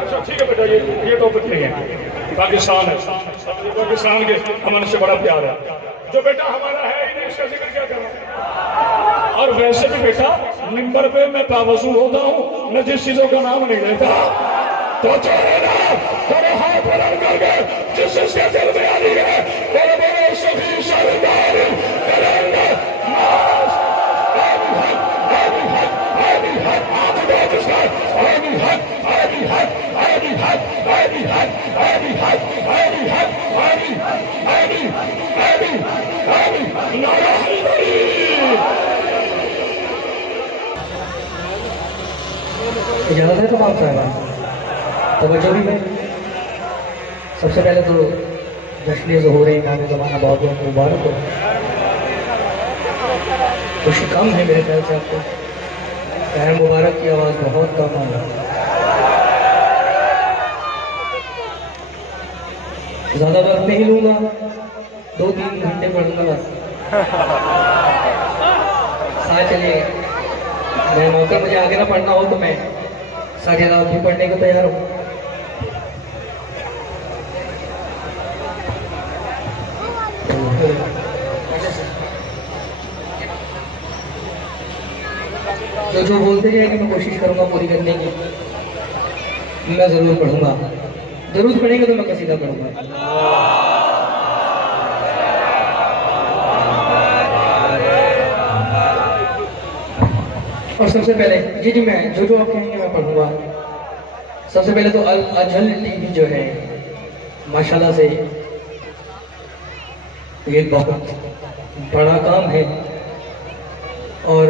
اچھا ٹھیک ہے بیٹا, یہ ٹاپک نہیں ہے. پاکستان ہے, پاکستان کے امن سے بڑا پیار ہے. جو بیٹا ہمارا ہے ہی نہیں اس کا ذکر کیا کرنا. اور ویسے بھی بیٹا ممبر پہ میں باوضو ہوتا ہوں, میں جس چیزوں کا نام نہیں لیتا. تو چاہے تھوڑے ہاتھ بلند کر کے جس اس کے دل میں آنی ہے بڑے بڑے صفی سردار کریں گے. اجازت ہے تمام صاحبان؟ توجہ بھی ہے. سب سے پہلے تو جشن ظہور امام زمانہ بہت بہت مبارک ہو. خوشی کم ہے میرے خیال سے آپ کو. خیر مبارک کی آواز بہت کم آ رہا ہے. زیادہ وقت نہیں لوں گا, 2-3 گھنٹے پڑھوں گا بس. ساتھ چلیے, میں موقع مجھے آگے نہ پڑھنا ہو تو میں ساری رات بھی پڑھنے کو تیار ہوں. جو بولتے جائیں کہ میں کوشش کروں گا پوری کرنے کی. میں ضرور پڑھوں گا, ضرور پڑھیں گے تو میں قصیدہ پڑھوں گا. اور سب سے پہلے جی میں جو آپ کہیں گے میں پڑھوں گا. سب سے پہلے تو الاجل ٹی وی جو ہے ماشاءاللہ سے یہ بہت بڑا کام ہے. اور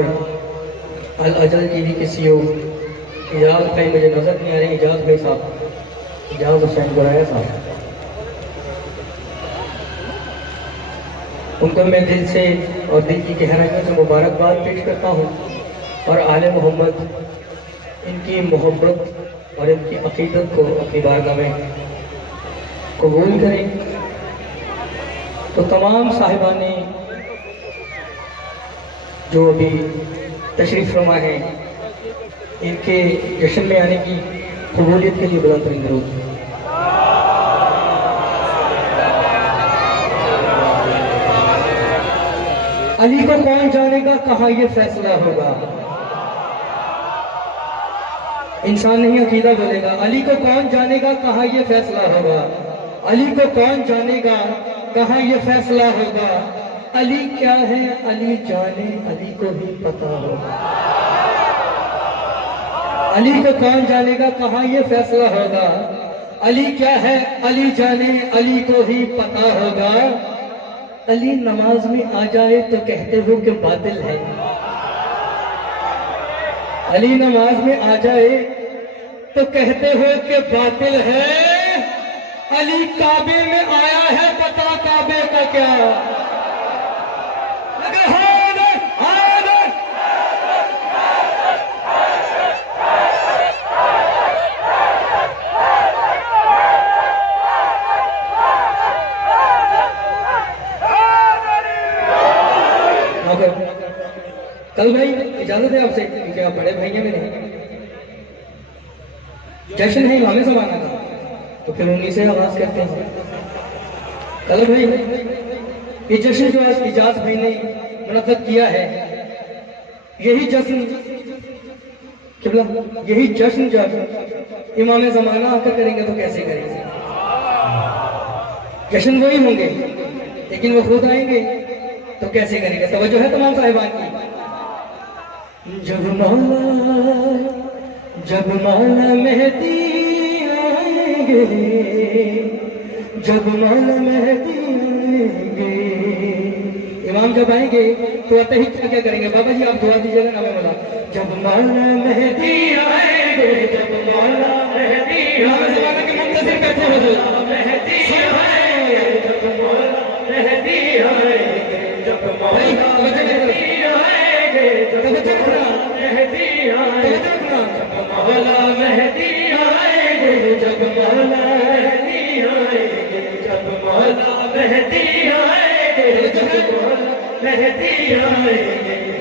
الاجل ٹی وی کے سی او اجاز بھائی مجھے نظر نہیں آ رہے, اجاز بھائی صاحب, اجاز حسین گرایا صاحب, ان کو میں دل سے اور دل کی گہرائیوں سے مبارکباد پیش کرتا ہوں. اور آل محمد ان کی محبت اور ان کی عقیدت کو اپنی بارگاہ میں قبول کریں. تو تمام صاحبان جو ابھی تشریف فرما ہیں ان کے جشن میں آنے کی قبولیت کے لیے بلند ترین درود. علی کو کون جانے گا کہاں یہ فیصلہ ہوگا. انسان نہیں عقیدہ بولے گا. علی کو کون جانے گا کہاں یہ فیصلہ ہوگا. علی کو کون جانے گا کہاں یہ فیصلہ ہوگا. علی کیا ہے علی جانے علی کو بھی پتا ہوگا. علی کو کون جانے گا کہاں یہ فیصلہ ہوگا. علی کیا ہے علی جانے علی کو ہی پتا ہوگا. علی نماز میں آ جائے تو کہتے ہو کہ باطل ہے. علی نماز میں آ جائے تو کہتے ہو کہ باطل ہے. علی کعبے میں آیا ہے پتا کعبے کا کیا. کل بھائی اجازت ہے آپ سے کیونکہ آپ بڑے بھائی ہیں میرے. جشن ہے امام زمانہ کا تو پھر انہی سے آغاز کرتے ہیں. کل بھائی یہ جشن جو آج اجاز بھائی نے منعقد کیا ہے یہی جشن جب امام زمانہ آ کر کریں گے تو کیسے کریں گے. جشن وہی ہوں گے لیکن وہ خود آئیں گے تو کیسے کریں گے. توجہ ہے تمام صاحبان کی. جب مولا مہدی آئیں گے, جب مولا مہدی آئیں گے. امام جب آئیں گے تو اتحاد کیا کریں گے. بابا جی آپ دعا دیجیے گا نام مولا. جب مولا مہدی آئیں گے, جب مولا مہدی امام زمانہ کے منتظر بیٹھے ہو مہدی آئیں گے, جب مولا مہدی آئیں گے, جب مولا مہدی آئیں گے, جب مولا مہدی آئیں گے, جب مولا مہدی آئیں گے, جب مولا مہدی آئیں گے, جب مولا مہدی آئیں گے, جب مولا مہدی آئیں گے,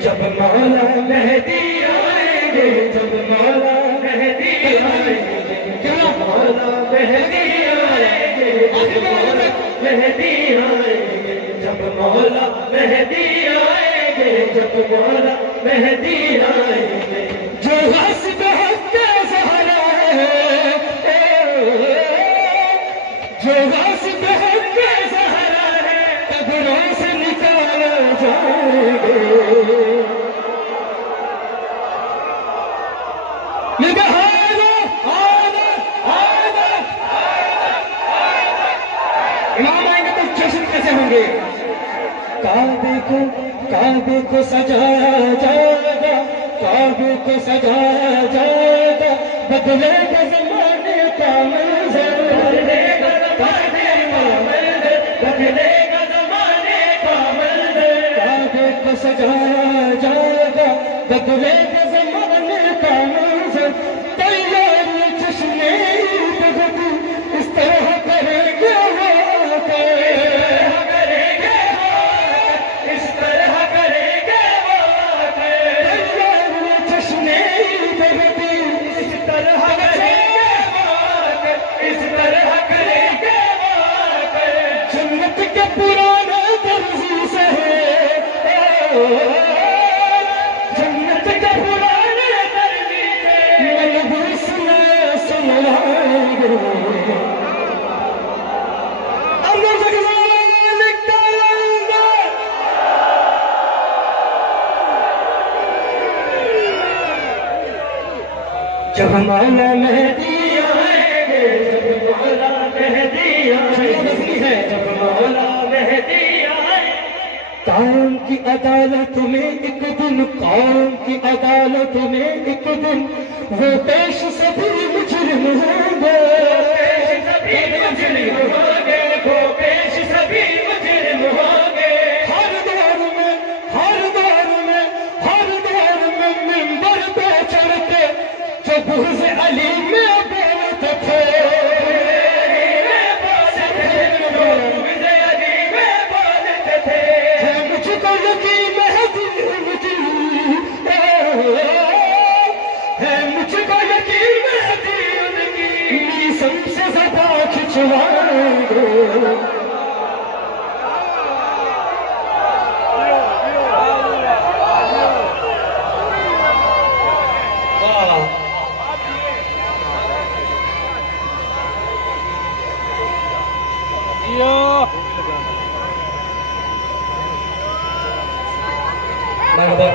جب مولا مہدی آئیں گے, جب مولا مہدی آئیں گے, جب مولا مہدی آئیں گے, جب مولا مہدی آئیں گے, جب مولا مہدی آئیں گے, جب مولا مہدی آئیں گے. جو حسب حق زہرا ہے, جو حسب حق زہرا ہے, قبروں سے نکالا جائیں گے. امام آئیں گے تو جشن کیسے ہوں گے. کعبے کو سجایا جائے گا, کعبے کو سجایا جائے گا, بدلے گا زمانے کا منظر، بدلے گا زمانے کا منظر، بدلے گا زمانے کا منظر، کعبے کو سجایا جائے گا، بدلے گا زمانے کا منظر، تیار چشمے بغد اس طرح کریں گے وہ کریں گے اس طرح کریں گے وہ تیار چشمے بغد اس طرح کریں گے وہ اس طرح کریں گے وہ جنت کے پرانے درزی سے جنت کے پرانے درزی سے ملبوس میں سنوائیں گے اللہ سے جب مولا مہدی آئیں گے، جب مولا مہدی آئیں گے، جب مولا مہدی آئیں گے، قوم کی عدالت میں ایک دن، قوم کی عدالت میں ایک دن وہ پیش سبھی مجرم ہوں گے، سبھی مجرم ہوں گے، وہ پیش سبھی مجرم ہوں گے، ہر دور میں ہر دور میں ہر دور میں منبر پہ چڑھتے جو بغض علی میں بولتے تھے، مجھ کو یقین ہے مجھ کو یقین ہے سب سے زیادہ کھچوائیں گے مرحبا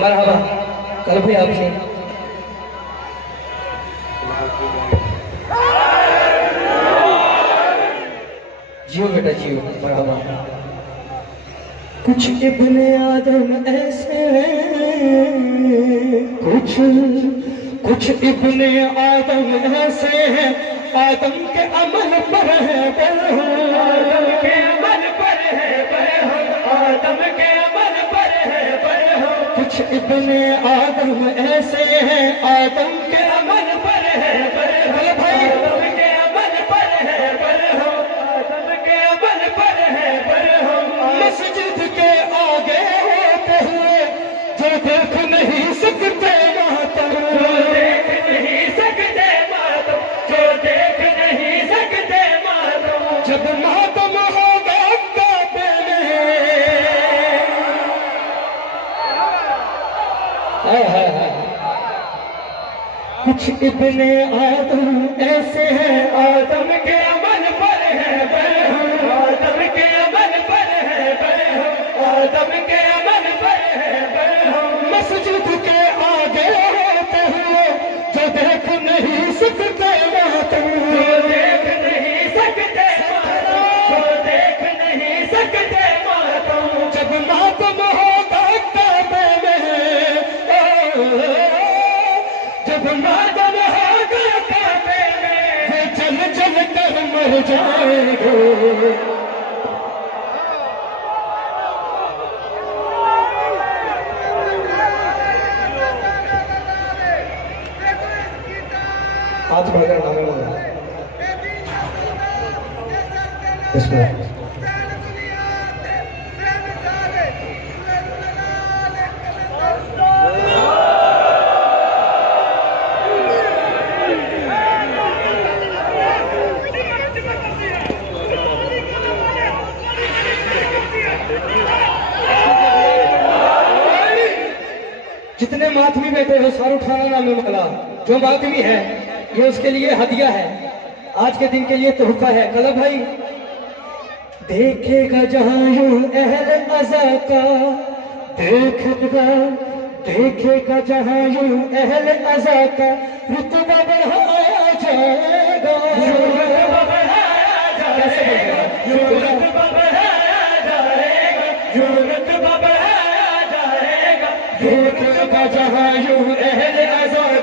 مرحبا کل بھی آپ سے جیو بیٹا جیو مرحبا کچھ ابن آدم ایسے ہیں کچھ ابن آدم ایسے ہیں آدم کے عمل پر ہے آدم کے عمل پر ہے آدم کے عمل پر ہے کچھ ابن آدم ایسے ہیں آدم کے عمل پر ہے آدم کے عمل پر ہے آدم کے عمل پر ہے مسجد کے آگے ہوتے ہوئے جو دیکھ نہیں سکتے ماتم جو دیکھ نہیں سکتے ماتم جو دیکھ نہیں سکتے ماتم جب ماتم ہوگا کعبے میں کچھ ابن آدم ایسے ہیں آدم کے عمل پر ہے آدم کے عمل پر ہے آدم کے عمل پر ہے مسجد کے آگے ہوتے ہوئے جو دیکھ نہیں سکتے ماتم جو دیکھ نہیں سکتے جو دیکھ نہیں سکتے ماتم جب ماتم ہوگا کعبے میں جب ماتم ہوگا کعبے میں وہ جل جل کر مر جائیں گے آج بھائی نام مولا بسم اللہ جتنے ماتمی بیٹھے ہو سارے اٹھانا نام مولا جو ماتمی ہے یہ اس کے لیے ہدیہ ہے آج کے دن کے لیے تحفہ ہے کلا بھائی دیکھے گا جہاں یوں اہل عزا کا دیکھے گا جہاں یوں اہل عزا کا رتبہ بڑھایا جائے گا رتبہ بڑھایا جائے گا رتبہ بڑھایا جائے گا رتبہ بڑھایا جائے گا دیکھے گا جہاں یوں اہل عزا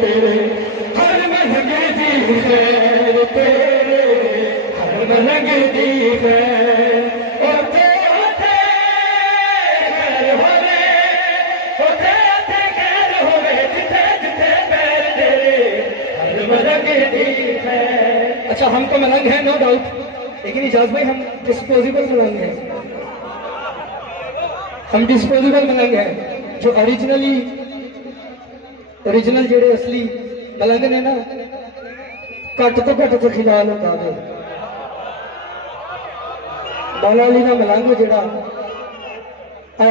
تیرے ہر ملنگ دی خیر تیرے ہر ملنگ دی خیر اوتے اوتے خیر ہوے اوتے اوتے خیر ہوے جتھے جتھے پیر تیرے ہر ملنگ دی خیر. اچھا ہم تو ملنگ ہیں نو ڈاؤٹ، لیکن اجاز بھائی ہم ڈسپوزیبل ملنگ ہیں. ہم ڈسپوزیبل ملنگ ہیں جو اوریجنل جڑے اصلی ملنگ نے نا گھٹ تو گھٹ تو خیال ہوتا ہے. مولا علی کا ملنگ جڑا ہے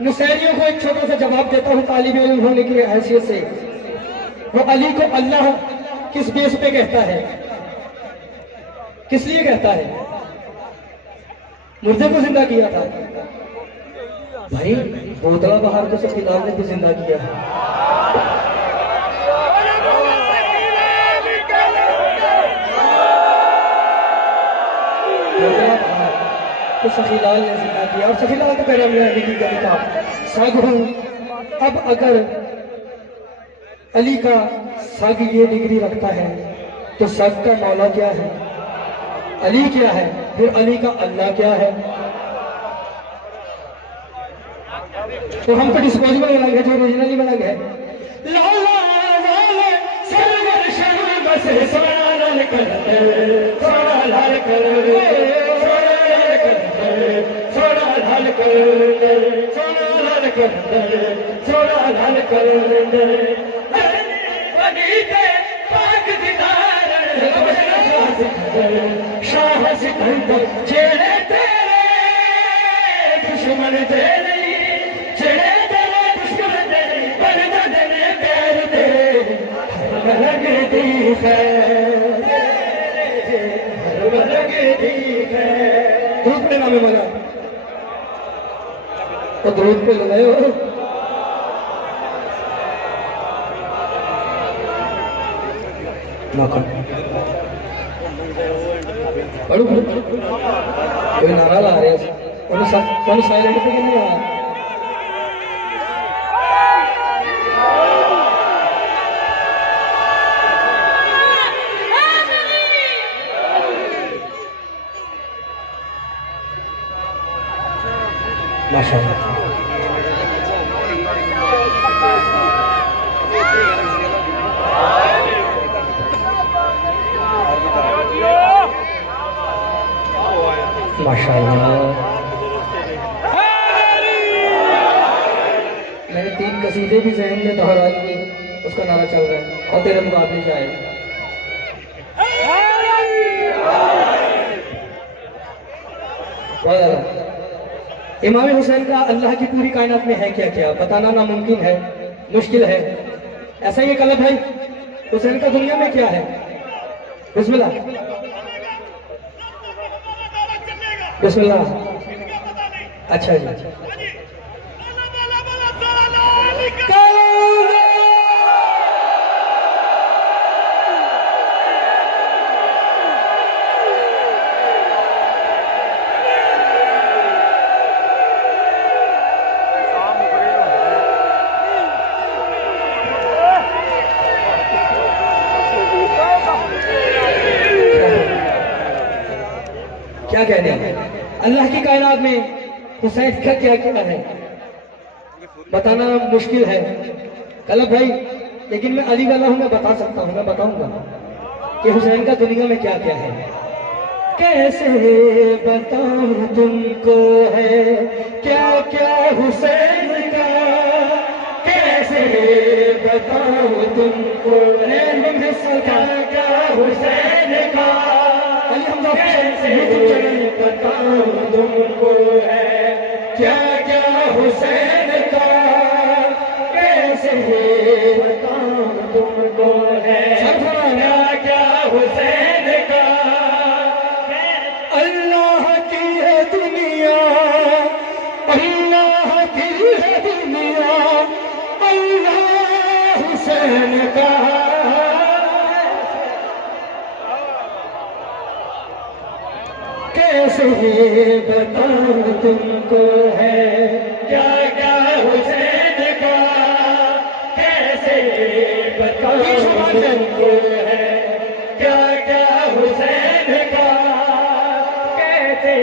نصیریوں کو ایک چھوٹا سا جواب دیتا ہوں طالب علم ہونے کی حیثیت سے. وہ علی کو اللہ کس بیس پہ کہتا ہے، کس لیے کہتا ہے؟ مردے کو زندہ کیا تھا بھائی، بوتلا بہار کو سب خلاف نے بھی زندہ کیا ہے. تو سخی لال نے زندہ کیا، اور سخی لال تو کہہ رہا میں علی کی کہتا سگ ہوں. اب اگر علی کا سگ یہ ڈگری رکھتا ہے تو سگ کا مولا کیا ہے، علی کیا ہے، پھر علی کا اللہ کیا ہے؟ تو ہم تو ڈسپوزیبل ملنگ ہے جو اوریجنلی ملنگ ہے. شاہ سکندر جڑے تیرے دشمن دے نہیں، جڑے تیرے دشمن دے نہیں، بندہ دے پیر دے ہر ملنگ دی خیر ہر ملنگ دی خیر. درود پہ نام مولا تو درود پہ لگائے ہو. پڑھو کوئی نعرہ لا رہے ہیں انہوں سائلنٹ پہ کہ نہیں آیا. ماشاء اللہ. ماشاء اللہ. میں نے 3 قصیدے بھی ذہن میں دہرا لیے، اس کا نعرہ چل رہا ہے اور تیرے مقابلے شاید. امام حسین کا اللہ کی پوری کائنات میں ہے کیا کیا بتانا ناممکن ہے، مشکل ہے. ایسا یہ قلب ہے حسین کا دنیا میں کیا ہے. بسم اللہ بسم اللہ. اچھا جی کیا کہنے ہیں اللہ کی کائنات میں حسین کا کیا کیا ہے بتانا مشکل ہے قلب بھائی. لیکن میں علی والا ہوں، میں بتا سکتا ہوں، میں بتاؤں گا کہ حسین کا دنیا میں کیا کیا ہے. کیسے بتاؤں تم کو ہے کیا کیا حسین کا، کیسے بتاؤں تم کو ہے کیا کیا حسین کا. کیسے بتاؤں تم کو ہے کیا کیا حسین کا، کیسے بتاؤں تم کو ہے کیا کیا حسین کا. اللہ کی ہے دنیا، اللہ کی ہے دنیا، اللہ حسین کا. کیسے بتاؤں تم کو ہے کیا کیا حسین کا کیسے بتاؤں تم کو ہے کیا کیا حسین کا کیسے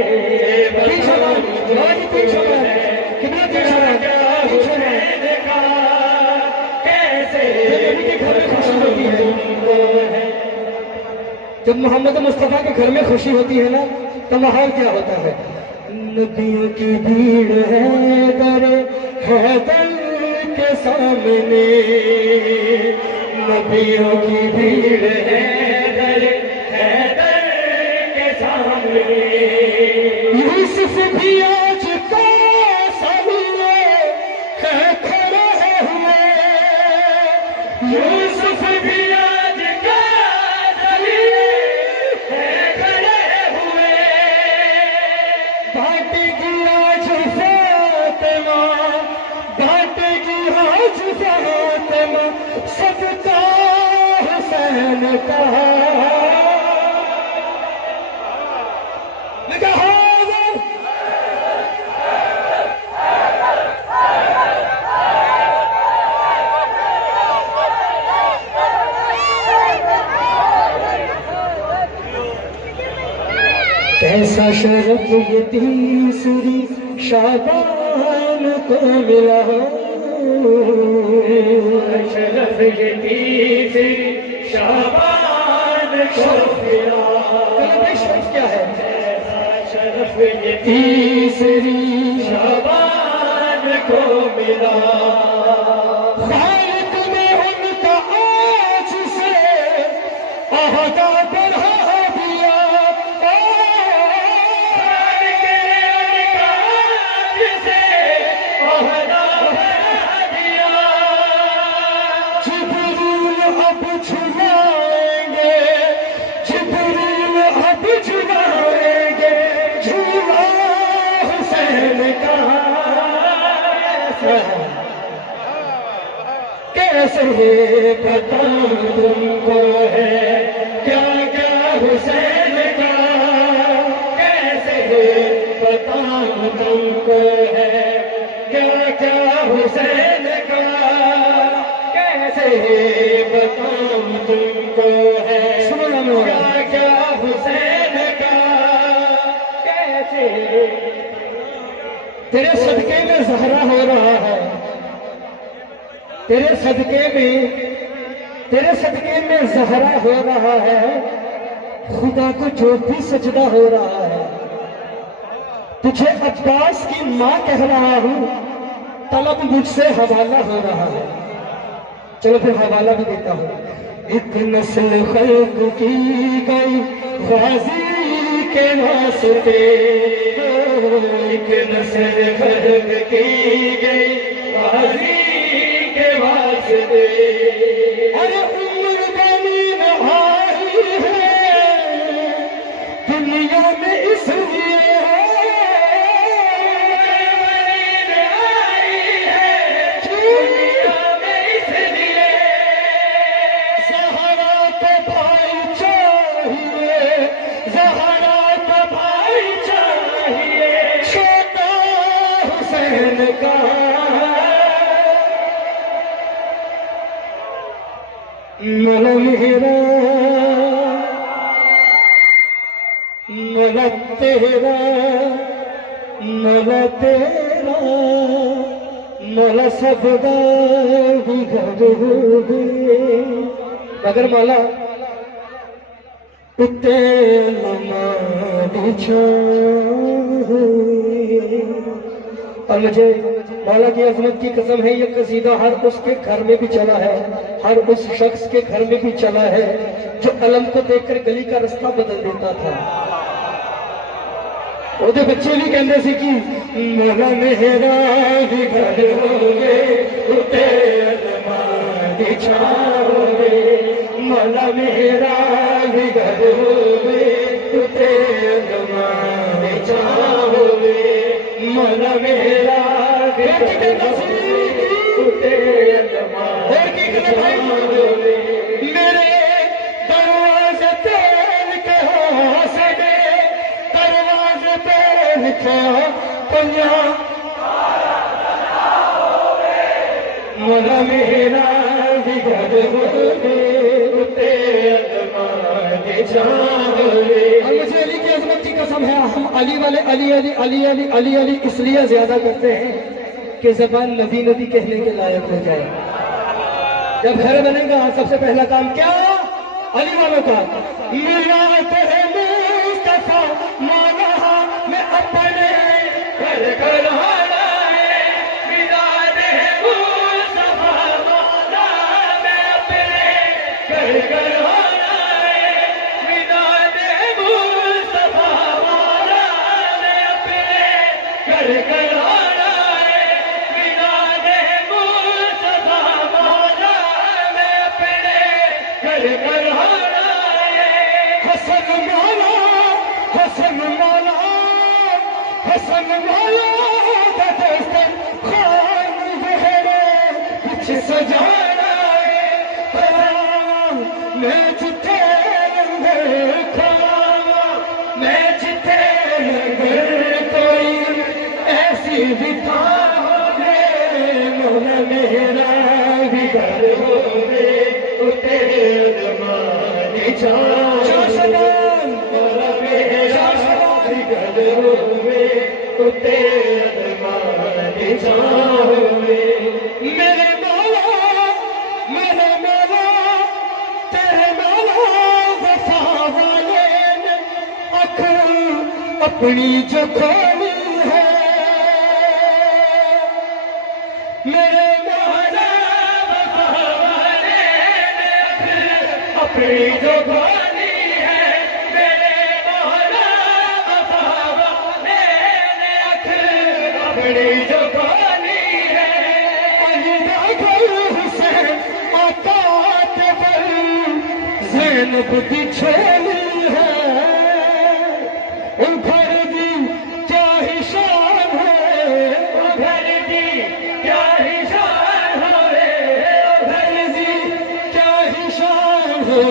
بتاؤں تم کو ہے کیا کیا حسین کا کیسے تم کو ہے. جب محمد مصطفیٰ کے گھر میں خوشی ہوتی ہے نا تو ماحول کیا ہوتا ہے؟ نبیوں کی بھیڑ ہے در حیدر کے سامنے نبیوں کی بھیڑ ہے در حیدر کے سامنے یوسف بھی آج کا سامنے ہے کھڑے ہوئے یوسف بھی آج کا بانٹے گی آج فاطمہ بانٹے گی آج فاطمہ صدقہ حسین کا کہا کیسا شرف یہ تیسری شعبان کو ملا شرف یہ تیسری شعبان کو ملا شرف کیا ہے کیسا شرف یہ تیسری شعبان کو ملا خالق نے ان کا آج سے عہدہ بڑھا کیسے بتاؤں تم کو ہے کیا کیا حسین کا کیسے بتاؤں تم کو ہے کیا کیا حسین کا کیسے بتاؤں تم کو ہے کیا کیا حسین کا کیسے تیرے صدقے میں زہرا ہو رہا ہے تیرے صدقے میں زہرا ہو رہا ہے خدا کو جو بھی سجدہ ہو رہا ہے تجھے عباس کی ماں کہہ رہا ہوں طلب مجھ سے حوالہ ہو رہا ہے چلو پھر حوالہ بھی دیتا ہوں ایک نسل خلق کی گئی غازی کے واسطے ایک نسل خلق کی گئی غازی ارے عمر بنی نہائی ہے دنیا میں اس لیے دنیا میں اس لیے زہرا کو بھائی چاہیے زہرا کو بھائی چاہیے چھوٹا حسین کا مولا میرا مولا تیرا مولا تیرا مولا سب کا بھی گھر ہو گئے مگر مولا اتنے بچھا اور مجھے مولا کی عظمت کی قسم ہے یہ قصیدہ ہر اس کے گھر میں بھی چلا ہے ہر اس شخص کے گھر میں بھی چلا ہے جو علم کو دیکھ کر گلی کا رستہ بدل دیتا تھا وہ بچے بھی کہتے سی کہ مولا میرا بھی گھر ہو گئے اتے علم بچھا ہو گئے مولا میرا بھی گھر ہو گئے اتے علم بچھا ہو گئے مولا میرا میرے دروازے تیل کے ہو سکے دروازے شیا پنیا مولا میرا بگڑ ہوئے اتے ادمان جاوے. اور مجھے علی کی عظمت کی قسم ہے ہم علی والے علی علی علی علی علی علی اس لیے زیادہ کرتے ہیں کہ زبان نبی نبی کہنے کے لائق ہو جائے. جب گھر بنے گا سب سے پہلا کام کیا علی والوں کا ملات ہے مصطفیٰ مولا میں اپنے گھر گھر آئے. ملات ہے مصطفیٰ مولا میں اپنے گھر گھر آئے. ملات ہے مصطفیٰ مولا میں اپنے گھر گھر آئے. حسن مولا حسن مولا حسن مولا کا دستر خوان بہرے کچھ سجانا ہے. میں جتھے لنگر کھاوا میں جتھے لنگر کوئی ایسی بھی تھا ہوگے مولا میرا بھی گھر ہوگے تیرے ادمان جان مولا میرا بھی گھر ہوئے تو تیرے ادمان جان ہوئے. میرے مولا تیرے مولا وفا والے نے آنکھ اپنی جو کھولی ہے. میرے مولا وفا والے نے اپنی جو کھولی ہے. میرے مولا وفا والے نے اپنی جو کھولی ہے. علی گھر حسین آقا پر زینب کی چھولی ہے. ان گھر کی کیا ہی شان ہے ان گھر کی کیا ہی شان ہے. گھر کی کیا ہی شان ہے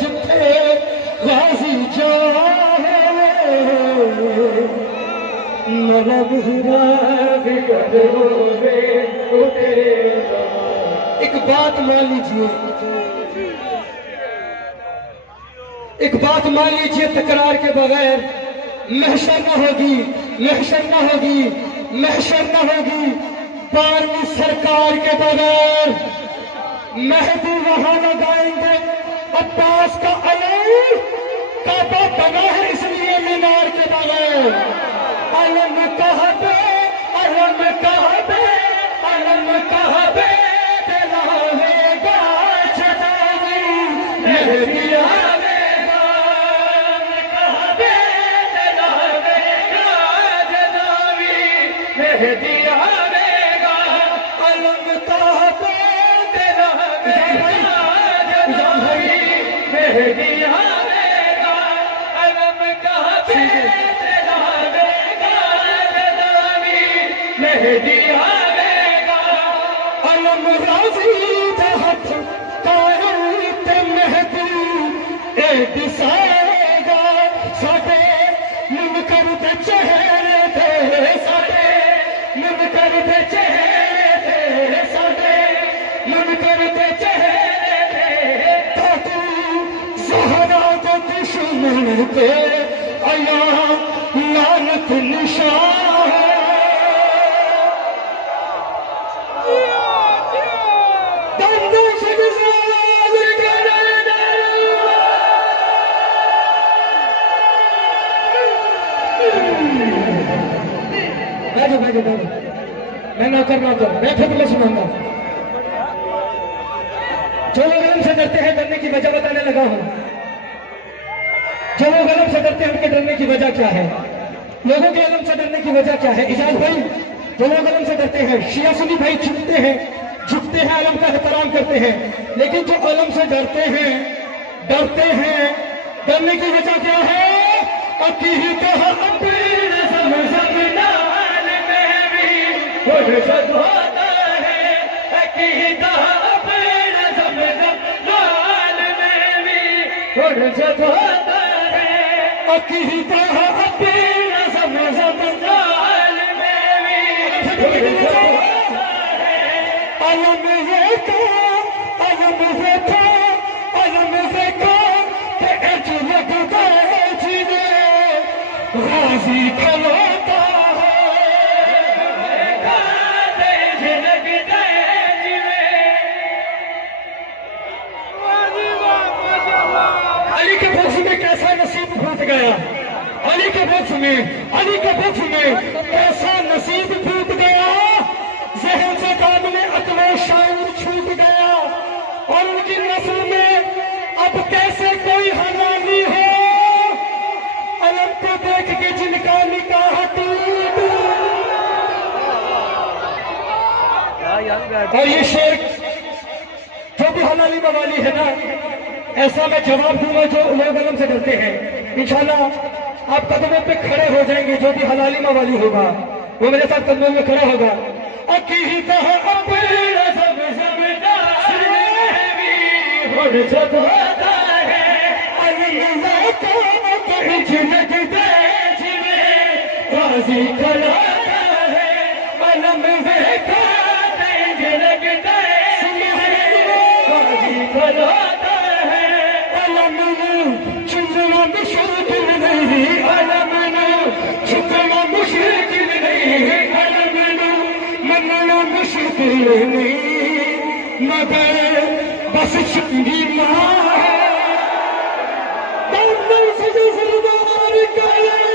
جتھے غازی جائے. مولا میرا بگڑ ہوئے تیرے ادمان. ایک بات مان لیجیے ایک بات مان لیجیے تکرار کے بغیر محشر نہ ہوگی محشر نہ ہوگی محشر نہ ہوگی. 12ویں سرکار کے بغیر مہدی وہاں لگائیں گے. عباس کا علم کعبہ بنا ہے اس لیے مینار کے بغیر. علم کعبے علم کعبے علم کعبے دلاوے گا جداوی مہدی آوے گا. کعبے دلاوے گا جداوی مہدی آوے گا. علم کعبے دلاوے گا جداوی مہدی آوے گا. علم کعبے دلاوے گا جداوی مہدی آوے گا. علم راضی تحت کائنات مہدی دسائے گا. ساڈے منکر دے چہرے تے ساڈے منکر دے چہرے تے ساڈے منکر دے چہرے تے تو زہرا دے دشمن تے آیا لعنت نشان ہے. بندوں سے مثال کرنا بیٹھو میں نوکر میں پھر تمہیں سناؤں گا. جو لوگ علم سے ڈرتے ہیں ڈرنے کی وجہ بتانے لگا ہوں. جو لوگ علم سے ڈرتے ہیں ان کے ڈرنے کی وجہ کیا ہے. لوگوں کے علم سے ڈرنے کی وجہ کیا ہے. اجاز بھائی جو لوگ علم سے ڈرتے ہیں شیعہ سنی بھائی جھکتے ہیں علم کا احترام کرتے ہیں. لیکن جو علم سے ڈرتے ہیں ڈرنے کی وجہ کیا ہے. عقیدہ اپنے زمزم نال میں بھی فرصت ہوتا ہے. عقیدہ اپنے زمزم نال میں بھی فرصت ہوتا ہے. عقیدہ اپنے زمزم غازی کھلوتا علی کے بخش میں کیسا نصیب پھوٹ گیا، علی کے بخش میں کیسا نصیب پھوٹ گیا، ذہن سے قابل عقل و شعور چھوٹ گیا، اور ان کی نسل میں اب کیسے کوئی حلالی ہو، علم کو دیکھ کے جن کا نکاح ٹوٹ، اور یہ شیخ جو بھی حلالی موالی ہے نا، ایسا میں جواب دوں گا جو لوگ علم سے ڈرتے ہیں، انشاءاللہ آپ قدموں پہ کھڑے ہو جائیں گے، جو بھی حلالی موالی ہوگا وہ میرے ساتھ قدموں میں کھڑا ہوگا۔ عقیدہ اپنے رزم زمدار بھی ہر جد ہوتا ہے، اللہ کو جنت دے جنہیں غازی کھلاتا ہے، علم دیکھا دیں لگتا ہے غازی کھلاتا ہے، علم چننا مشکل نہیں، علم چننا مشکل نہیں، علم مننا مشکل نہیں، مگر بس چنگی ماں ہے، دامن سے جو زلدار کرے